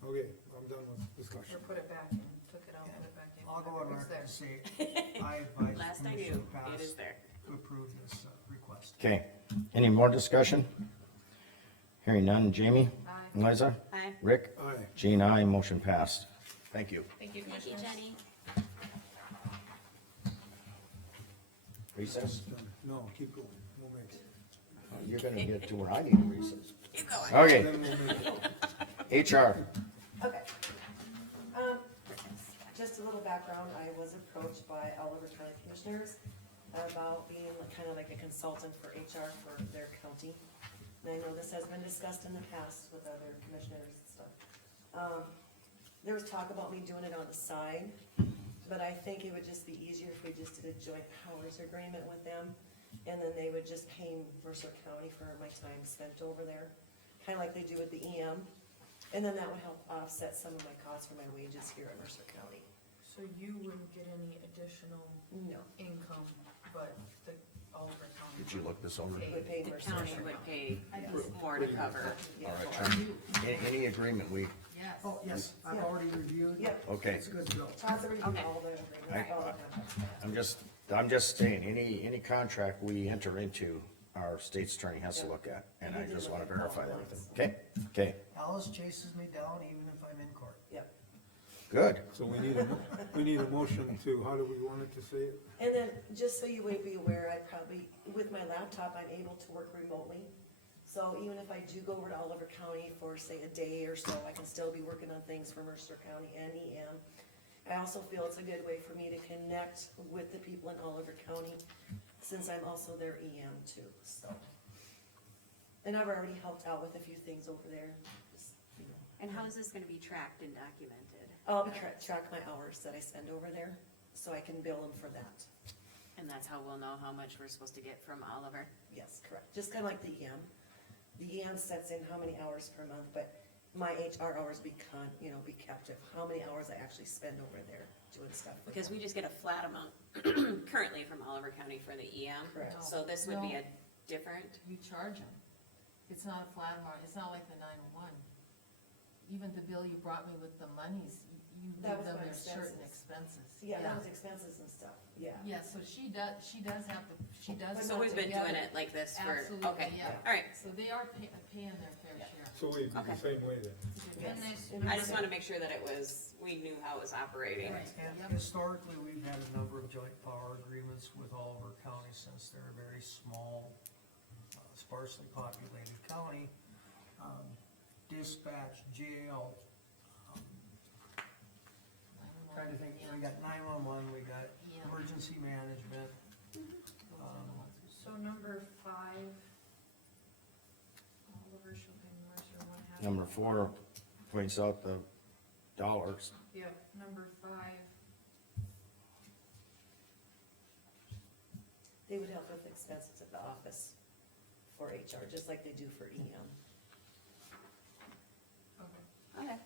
okay, I'm done with Or discussion. put it back in, took it out, put it back in. I'll go on It's record there. to say, I advise the Last I commission knew, to pass, it is there. to approve this request. Okay, any more discussion? Hearing none, Jamie? Aye. Liza? Aye. Rick? Aye. Jean, aye, motion passed. Thank you. Thank you, Thank you, Commissioners. Jenny. Recess? No, keep going, we'll make it. You're gonna get to where I need a recess. Keep going. Okay, Then we'll make it. HR, Okay. Just a little background, I was approached by Oliver County Commissioners about being kind of like a consultant for HR for their county. And I know this has been discussed in the past with other commissioners and stuff. There was talk about me doing it on the side, but I think it would just be easier if we just did a joint powers agreement with them. And then they would just pay Mercer County for my time spent over there, kinda like they do with the EM. And then that would help offset some of my costs for my wages here at Mercer County. So you wouldn't get any additional No, income, but the Oliver County. did you look this over? it would pay The Mercer. county would pay more to cover. Yeah. Any agreement we, Yes. Oh, yes, I've already reviewed. Yep, okay, It's good to go. Todd's already done Okay. all the agreements, all the contracts. I'm just saying, any contract we enter into, our state's attorney has to look at, and I just wanna verify that with him. Okay, okay, Alice chases me down even if I'm in court. Yep. good. So we need a motion to, how do we want it to say it? And then, just so you would be aware, I probably, with my laptop, I'm able to work remotely. So even if I do go over to Oliver County for, say, a day or so, I can still be working on things for Mercer County and EM. I also feel it's a good way for me to connect with the people in Oliver County, since I'm also their EM too, so. And I've already helped out with a few things over there, just, you know. And how is this gonna be tracked and documented? I'll be track my hours that I spend over there, so I can bill them for that. And that's how we'll know how much we're supposed to get from Oliver? Yes, correct, just kinda like the EM. The EM sets in how many hours per month, but my HR hours be captive, how many hours I actually spend over there doing stuff. for Because them. we just get a flat amount currently from Oliver County for the EM. Correct. So this would be No. a different, You charge them. It's not a flat amount, it's not like the 911. Even the bill you brought me with the monies, you That give was them my their certain expenses. expenses. Yeah, that was expenses and stuff, yeah. Yeah, so she does have to, she does. But so put we've been doing together- it like this for, Absolutely, okay, yeah. alright. So they are paying their fair share. So we'd be Okay. the same way then. Yes. And And I just wanna make sure that we knew how it was operating. Right. And Yep. historically, we've had a number of joint power agreements with Oliver County since they're a very small, sparsely populated county. Dispatch, jail, trying to think, we got 911, we got Yeah. emergency management. So number 5, Oliver shall pay Mercer 1/2. Number 4 points out the dollars. Yep, number 5, They would help with expenses at the office for HR, just like they do for EM. okay. Okay.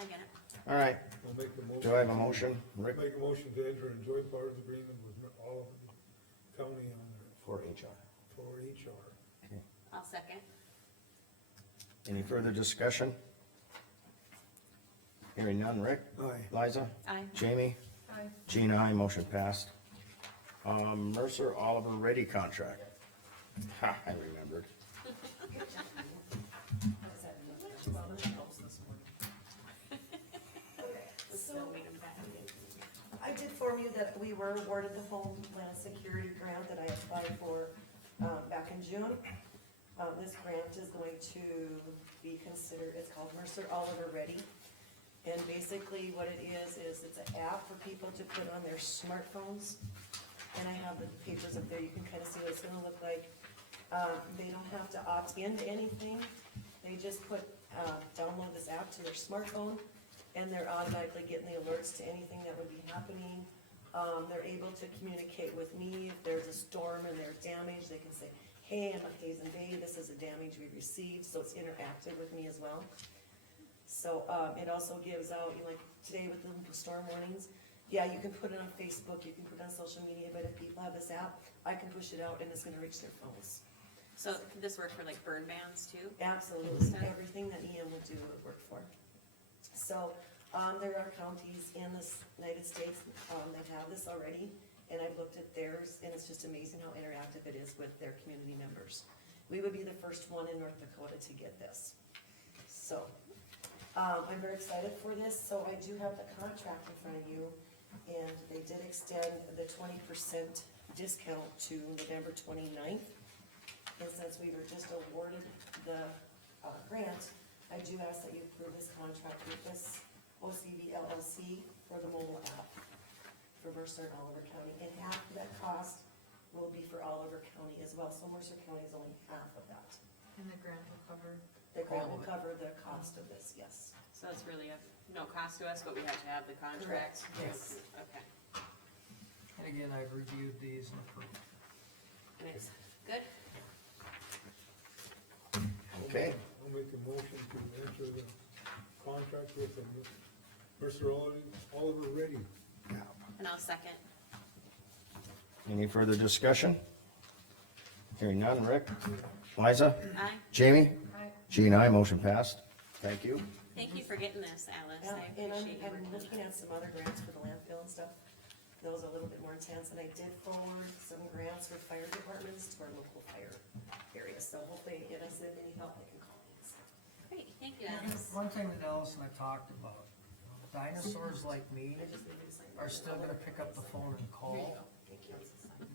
I get it. All right, We'll make the motion. do I have a motion, Rick, Make a motion to enter a joint powers agreement with Oliver County on their, for HR? for HR. I'll second. Any further discussion? Hearing none, Rick? Aye. Liza? Aye. Jamie? Aye. Gina, aye, motion passed. Mercer Oliver Ready contract. Ha, I remembered. So, I did inform you that we were awarded the Homeland Security grant that I applied for, back in June. This grant is going to be considered, it's called Mercer Oliver Ready. And basically what it is it's an app for people to put on their smartphones. And I have the papers up there, you can kinda see what it's gonna look like. They don't have to opt into anything, they just download this app to their smartphone, and they're automatically getting the alerts to anything that would be happening. They're able to communicate with me if there's a storm and there's damage, they can say, hey, I'm at Hazen Bay, this is a damage we received, so it's interactive with me as well. So, it also gives out, like today with the storm warnings, yeah, you can put it on Facebook, you can put it on social media, but if people have this app, I can push it out and it's gonna reach their phones. So could this work for like burn bans too? Absolutely, Okay. everything that EM would do would work for. So, there are counties in the United States, that have this already, and I've looked at theirs, and it's just amazing how interactive it is with their community members. We would be the first one in North Dakota to get this. So, I'm very excited for this, so I do have the contract in front of you, and they did extend the 20% discount to November 29th. And since we were just awarded the, grant, I do ask that you approve this contract with this OCV LLC for the mobile app for Mercer and Oliver County, and half of that cost will be for Oliver County as well, so Mercer County is only half of that. And the grant will cover. The grant will All of it. cover the cost of this, yes. So it's really no cost to us, but we have to have the contract? Correct, yes. Okay, And again, I've reviewed these and approved. and it's good? Okay, I'll make a motion to enter the contract with the Mercer Oliver Ready. And I'll second. any further discussion? Hearing none, Rick? Liza? Aye. Jamie? Aye. Gina, aye, motion passed. Thank you. Thank you for getting this, Alice. Yeah, I and appreciate you I'm working on looking that. at some other grants for the landfill and stuff. Those are a little bit more intense, and I did forward some grants for fire departments to our local fire area, so hopefully if I send any help, they can call me. So, Great, thank you, Alice. One thing that Alice and I talked about, dinosaurs like me I just need to sign. are still gonna pick up the phone and Here you call, go. Thank you.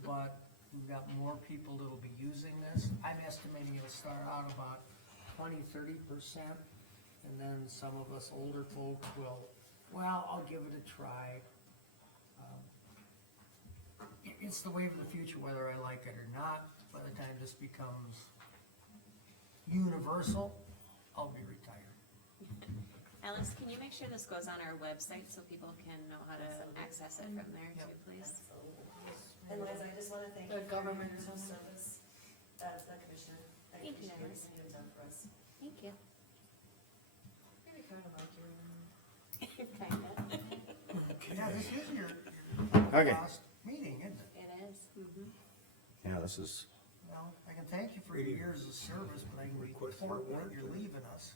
but we've got more people that'll be using this. I'm estimating it'll start out about 20-30%, and then some of us older folks will, well, I'll give it a try. It's the wave of the future, whether I like it or not. By the time this becomes universal, I'll be retired. Alice, can you make sure this goes on our website so people can know how to access it from there too, please? And Liz, I just wanna thank The you for your government years of is- service as the commissioner. I Thank you, appreciate Alice. everything you've done for us. Thank you. Maybe kind of like you. Kinda. Yeah, this is your Okay. last meeting, isn't it? It is. Yeah, this is, Well, I can thank you for your years of service, but I can Request report your that warrant. you're leaving us.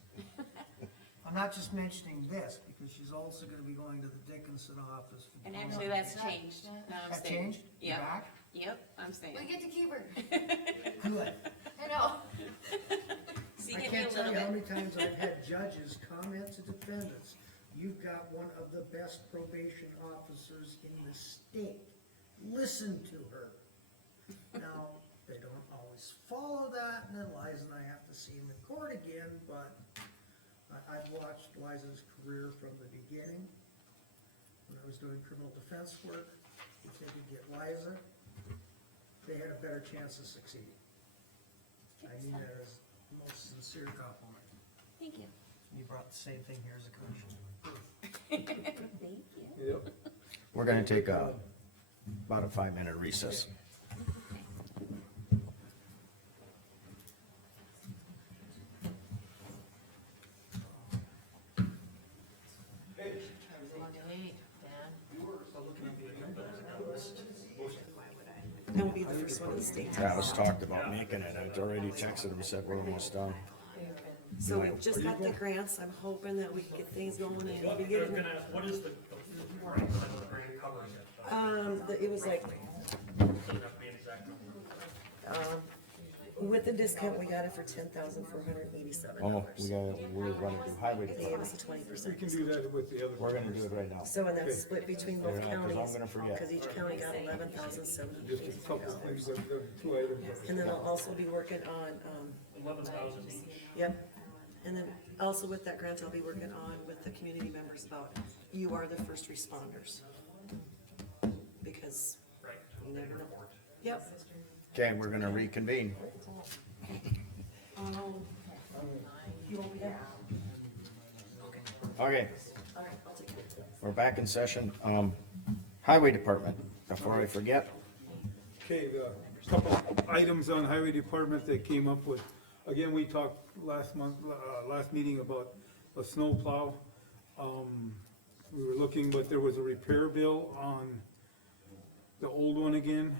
I'm not just mentioning this, because she's also gonna be going to the Dickinson office. for And June. actually, that's changed. No, I'm That staying. changed? You Yep, back? yep, I'm staying. We get to keep her. Good. I know. So you I give me can't a tell little you how bit. many times I've had judges comment to defendants, you've got one of the best probation officers in the state. Listen to her. Now, they don't always follow that, and then Liza and I have to see him in court again, but I've watched Liza's career from the beginning. When I was doing criminal defense work, if they could get Liza, they had a better chance of succeeding. I mean that as the most sincere compliment. Thank you. You brought the same thing here as a commissioner. Thank you. Yep. we're gonna take about a 5-minute recess. Hey, Dan. You were looking at the agenda. Why would I? That will be the first one in the state. Travis talked about making it, I'd already texted him, said we're almost done. So we just got the grants, I'm hoping that we can get things going and What, be I was good. gonna ask, what is the price of the grant covering it? It was like, Doesn't have to be an exact number. with the discount, we got it for $10,487. Oh, we're gonna do highway They gave us department. a 20%. We can do that with the other. We're gonna do it right now. So, and that's split between both Yeah, 'cause I'm counties, gonna forget. cause each county got Just a $11,750. couple of things, but the two items. And then I'll also be working on, 11,000 each. yep, and then also with that grant, I'll be working on with the community members about, you are the first responders. Because Right. you never know. Yep. Okay, we're gonna reconvene. You won't be there? Okay, Alright, I'll take it. we're back in session. Highway department, before I forget, Okay, the couple items on highway department that came up with, again, we talked last month, last meeting about a snow plow. We were looking, but there was a repair bill on the old one again.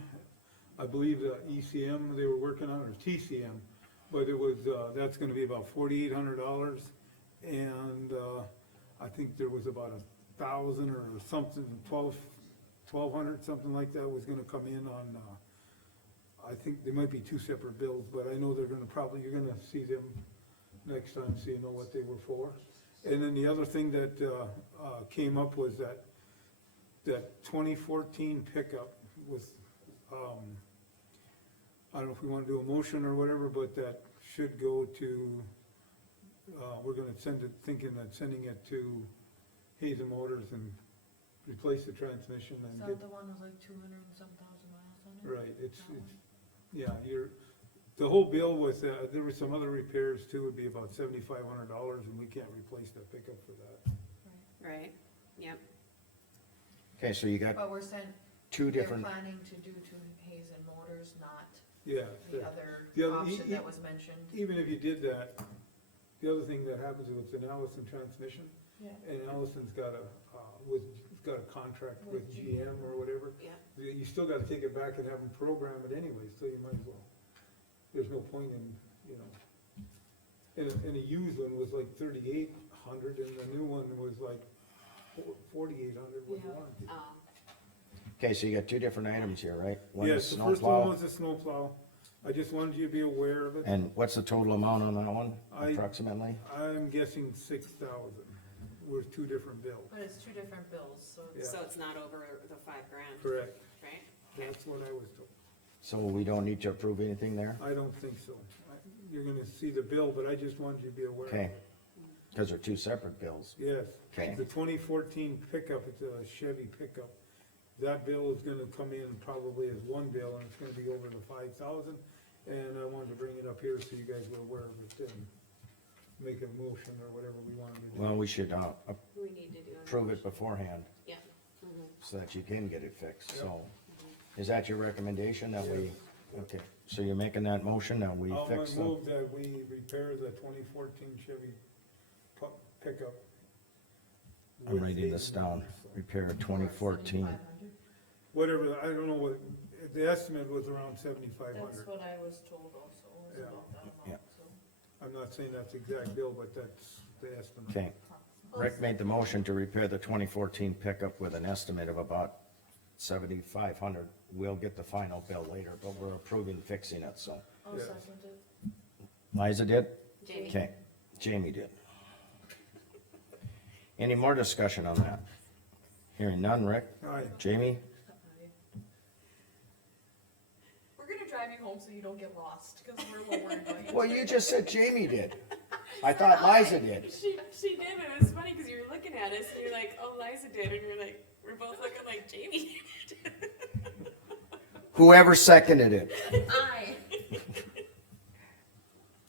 I believe the ECM they were working on, or TCM, but it was, that's gonna be about $4,800. And, I think there was about 1,000 or something, 1,200, something like that was gonna come in on, I think there might be two separate bills, but I know they're gonna probably, you're gonna see them next time, so you know what they were for. And then the other thing that, came up was that 2014 pickup was, I don't know if we wanna do a motion or whatever, but that should go to, we're gonna thinking that sending it to Hazen Motors and replace the transmission Is and that get, the one with like 200 and some thousand miles on it? right, it's, yeah, the whole bill was, there were some other repairs too, would be about $7,500, and we can't replace that pickup for that. Right, yep. okay, so you got But we're saying, two they're different, planning to do to Hazen Motors, not Yeah, the the- other the other- option that was mentioned. even if you did that, the other thing that happens is it's an Allison transmission, Yeah. and Allison's got got a contract with GM or whatever. Yeah. You still gotta take it back and have them program it anyway, so you might as well. There's no point in, you know. And a used one was like 3,800, and the new one was like 4,800 with Yeah. warranty. Oh, okay, so you got two different items here, right? One is Yes, the first one snowplow, was a snowplow. I just wanted you to be aware of it. and what's the total amount on that one, I- approximately? I'm guessing 6,000 with two different bills. But it's two different bills, so it's, so it's not over the $5,000, Correct, right? that's what I was told. So we don't need to approve anything there? I don't think so. You're gonna see the bill, but I just wanted you to be aware. Okay, cause they're two separate bills. Yes. Okay. The 2014 pickup, it's a Chevy pickup. That bill is gonna come in probably as one bill, and it's gonna be over the 5,000. And I wanted to bring it up here so you guys were aware of it and make a motion or whatever we wanted to do. Well, we should, We need to do. approve it beforehand, Yeah. so that you can get it fixed, so. Is that your recommendation that we, okay, so you're making that motion that we I'll fix the, move that we repair the 2014 Chevy pickup. I'm writing this down, repair 2014. 7,500. Whatever, I don't know what, the estimate was around 7,500. That's what I was told also, was Yeah. about that Yeah. amount, so. I'm not saying that's the exact bill, but that's the estimate. Okay, Rick made the motion to repair the 2014 pickup with an estimate of about 7,500. We'll get the final bill later, but we're approving fixing it, so. I'll Yes. second it. Liza did? Jamie. Okay, Jamie did. Any more discussion on that? Hearing none, Rick? Aye. Jamie? We're gonna drive you home so you don't get lost, cause we're a little worried about you. Well, you just said Jamie did. I thought Liza did. She did, and it was funny because you were looking at us and you're like, oh, Liza did, and you're like, we're both looking like Jamie did. Whoever seconded it. I.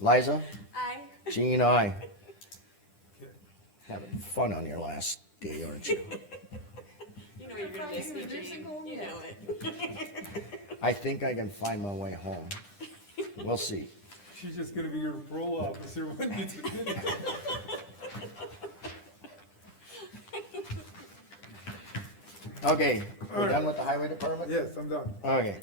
Liza? I. Jean, I. Having fun on your last day, aren't you? You know you're gonna miss me, Jean. You know it. I think I can find my way home. We'll see. She's just gonna be your parole officer when you do it. Okay, we're done with the highway department? Yes, I'm done. Okay.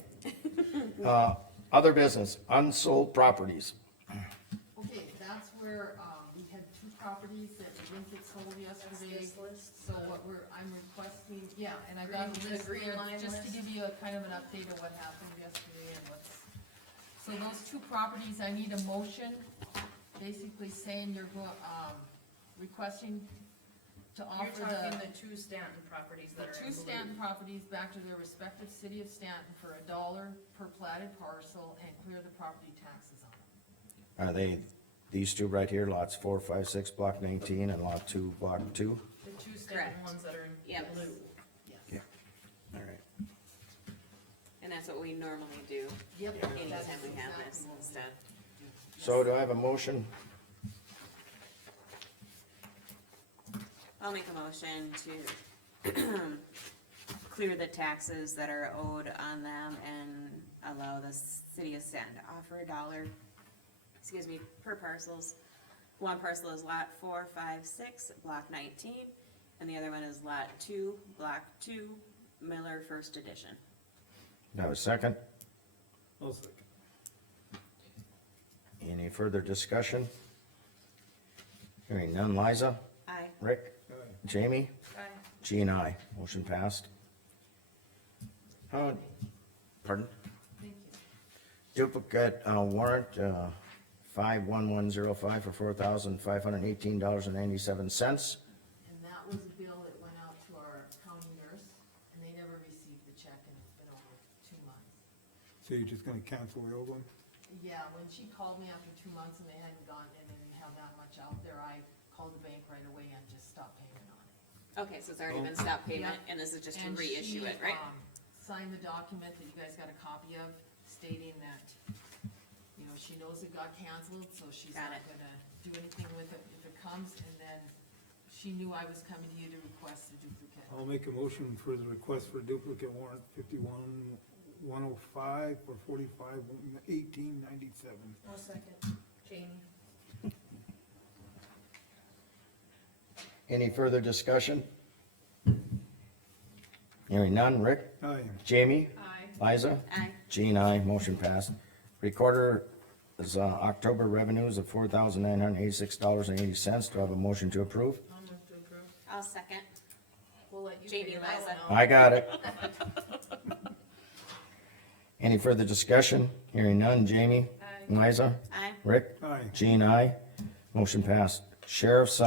Other business, unsold properties. Okay, that's where, we had two properties that didn't get sold yesterday. This list. So what I'm requesting, yeah, and I got a Green- the list green there, line just to list. give you a kind of an update of what happened yesterday and what's. So those two properties, I need a motion, basically saying you're requesting to You're offer talking the the two Stanton properties the that are two in blue. Stanton properties back to their respective city of Stanton for $1 per platted parcel and clear the property taxes on them. Are they, these two right here, lots 4, 5, 6, block 19, and lot 2, block 2? The two Stanton Correct. ones that are in Yep. blue. Yes. All right. And that's what we normally do, Yep. anytime that's we have exactly this what we stuff. do. So do I have a motion? I'll make a motion to clear the taxes that are owed on them and allow the city of Stanton to offer $1, per parcels. One parcel is lot 4, 5, 6, block 19, and the other one is lot 2, block 2, Miller First Edition. Do I have a second? I'll second. Any further discussion? Hearing none. Liza? Aye. Rick? Aye. Jamie? Aye. Jean, aye. Motion passed. Pardon? Thank you. Duplicate warrant, 51105 for $4,518.97. And that was a bill that went out to our county nurse, and they never received the check, and it's been over 2 months. So you're just gonna cancel the old one? Yeah, when she called me after 2 months and they hadn't gone, and they didn't have that much out there, I called the bank right away and just stopped payment on it. Okay, so it's already been stopped payment, Yeah. and this is just to And reissue she, it, right? Signed the document that you guys got a copy of, stating that, you know, she knows it got canceled, so she's Got not it. gonna do anything with it if it comes, and then she knew I was coming to you to request the duplicate. I'll make a motion for the request for duplicate warrant 51105 for $45,1897. I'll second. Jamie. Any further discussion? Hearing none. Rick? Aye. Jamie? Aye. Liza? Aye. Jean, aye. Motion passed. Recorder is October revenues of $4,986.80. Do I have a motion to approve? I'll move to approve. I'll second. We'll let you Jamie, figure that Liza. one out. I got it. Any further discussion? Hearing none. Jamie? Aye. Liza? Aye. Rick? Aye. Jean, aye. Motion passed. Sheriff's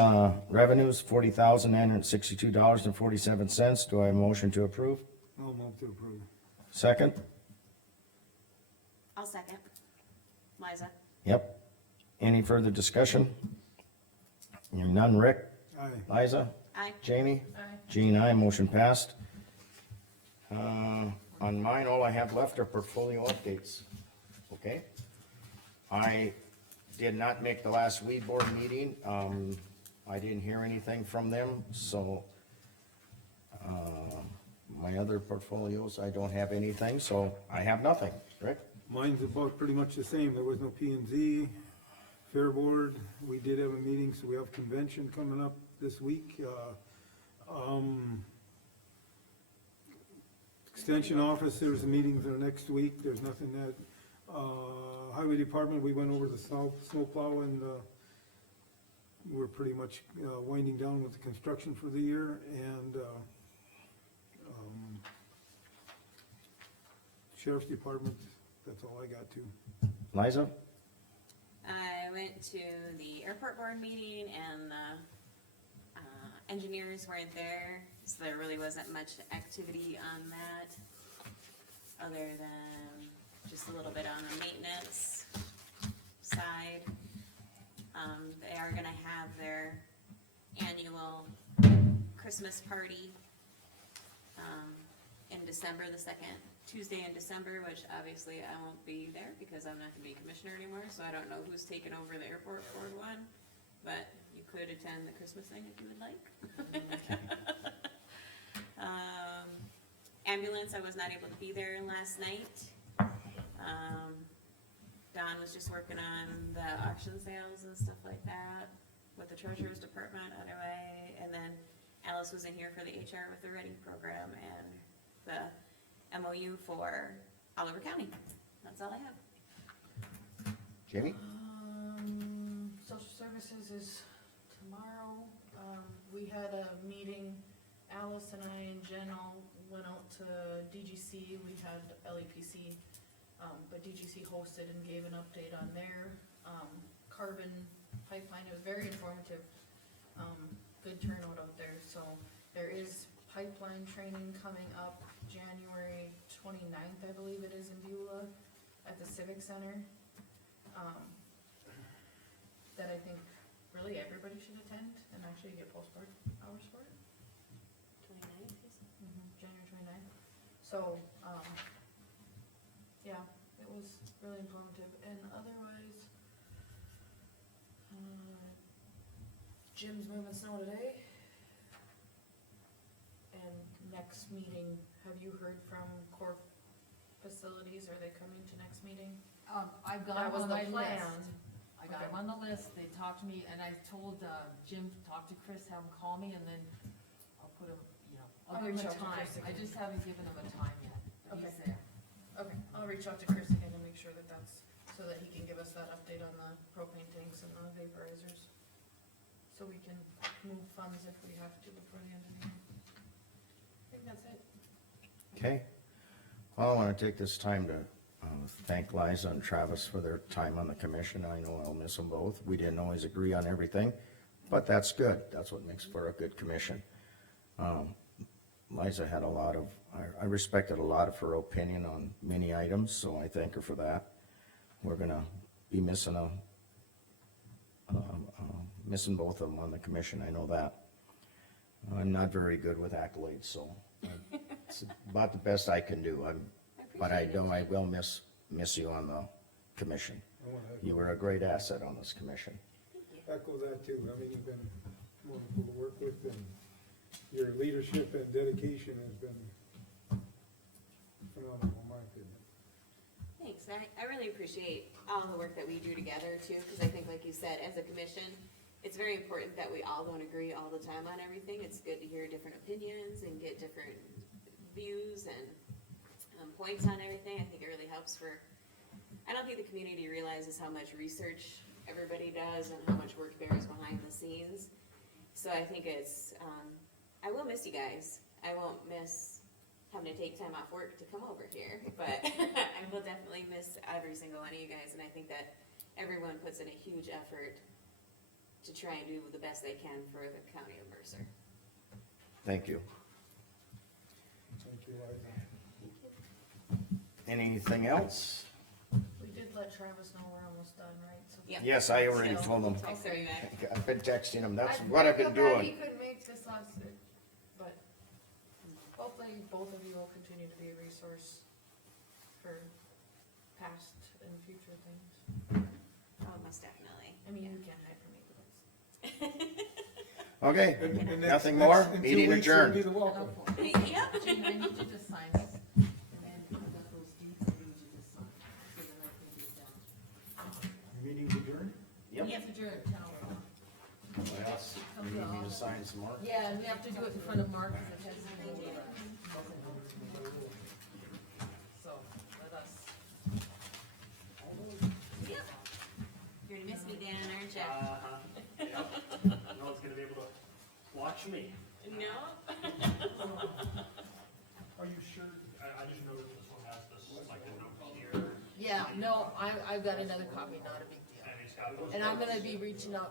revenues, $40,962.47. Do I have a motion to approve? I'll move to approve. Second? I'll second. Liza? Yep. Any further discussion? Hearing none. Rick? Aye. Liza? Aye. Jamie? Aye. Jean, aye. Motion passed. On mine, all I have left are portfolio updates. Okay? I did not make the last weed board meeting. I didn't hear anything from them, so my other portfolios, I don't have anything, so I have nothing. Rick? Mine's about pretty much the same. There was no P and Z. Fair board, we did have a meeting, so we have convention coming up this week. Extension office, there's a meeting there next week. There's nothing that, highway department, we went over the snow plow and, we're pretty much, winding down with the construction for the year and, sheriff's department, that's all I got to. Liza? I went to the airport board meeting and the engineers weren't there, so there really wasn't much activity on that, other than just a little bit on the maintenance side. They are gonna have their annual Christmas party in December, the second Tuesday in December, which obviously I won't be there because I'm not gonna be commissioner anymore, so I don't know who's taking over the airport board one, but you could attend the Christmas thing if you would like. Ambulance, I was not able to be there last night. Don was just working on the auction sales and stuff like that with the treasurer's department anyway, and then Alice was in here for the HR with the Ready program and the MOU for all over county. That's all I have. Jamie? Social services is tomorrow. We had a meeting, Alice and I and Jen all went out to DGC, we had LEPC, but DGC hosted and gave an update on their, carbon pipeline. It was very informative. Good turnout out there, so there is pipeline training coming up January 29th, I believe it is, in Beulah, at the Civic Center. That I think really everybody should attend and actually get postcard hours for it. 29th, you said? January 29th. So, yeah, it was really informative, and otherwise, Jim's moving snow today. And next meeting, have you heard from Core Facilities, are they coming to next meeting? I've got That was them on the my plan. list. I got them on the list, they talked to me, and I told, Jim, talk to Chris, have him call me, and then I'll put him, I'll I'll give him reach a out to time, Chris I again. just haven't given him a time yet, Okay. he's there. Okay, I'll reach out to Chris again and make sure that that's, so that he can give us that update on the propane tanks and the vaporizers. So we can move funds if we have to before the end of the year. I think that's it. Okay. Well, I wanna take this time to thank Liza and Travis for their time on the commission. I know I'll miss them both. We didn't always agree on everything, but that's good. That's what makes for a good commission. Liza had a lot of, I respected a lot of her opinion on many items, so I thank her for that. We're gonna be missing missing both of them on the commission, I know that. I'm not very good with accolades, so it's about the best I can do. But I know I will miss you on the commission. I wanna You were a great asset on this commission. echo that too. I mean, you've been wonderful to work with, and your leadership and dedication has been phenomenal, in my opinion. Thanks, I really appreciate all the work that we do together too, because I think, like you said, as a commission, it's very important that we all don't agree all the time on everything. It's good to hear different opinions and get different views and points on everything. I think it really helps for, I don't think the community realizes how much research everybody does and how much work there is behind the scenes. So I think it's, I will miss you guys. I won't miss having to take time off work to come over here, but I will definitely miss every single one of you guys, and I think that everyone puts in a huge effort to try and do the best they can for the county of Mercer. Thank you. Thank you, Liza. Anything else? We did let Travis know we're almost done, right? So- Yeah. Yes, I already told them. Thanks, very much. I've been texting them. That's I what I've feel been bad doing. He couldn't make this last, but hopefully both of you will continue to be a resource for past and future things. Oh, most definitely. I mean, Yeah. you can't hide from me, but Okay, And nothing next- more? in 2 Meeting weeks, you'll adjourned. be the welcome. Yep. Jim, I need you to sign this, and then I've got those deeds, I need you to sign, so then I can get down. Meeting's adjourned? Yep. Yes, adjourned, 10:00. What else? You need me to sign some more? Yeah, and we have to do it in front of Mark, cause it has to go with us. So, let us. Yep. You're gonna miss me, Dan, aren't ya? Yep. No one's gonna be able to watch me. No? Are you sure? I just know that this one has this, like, a note here, Yeah, no, I've got another copy, not a big deal. and it's got those. And I'm gonna notes. be reaching out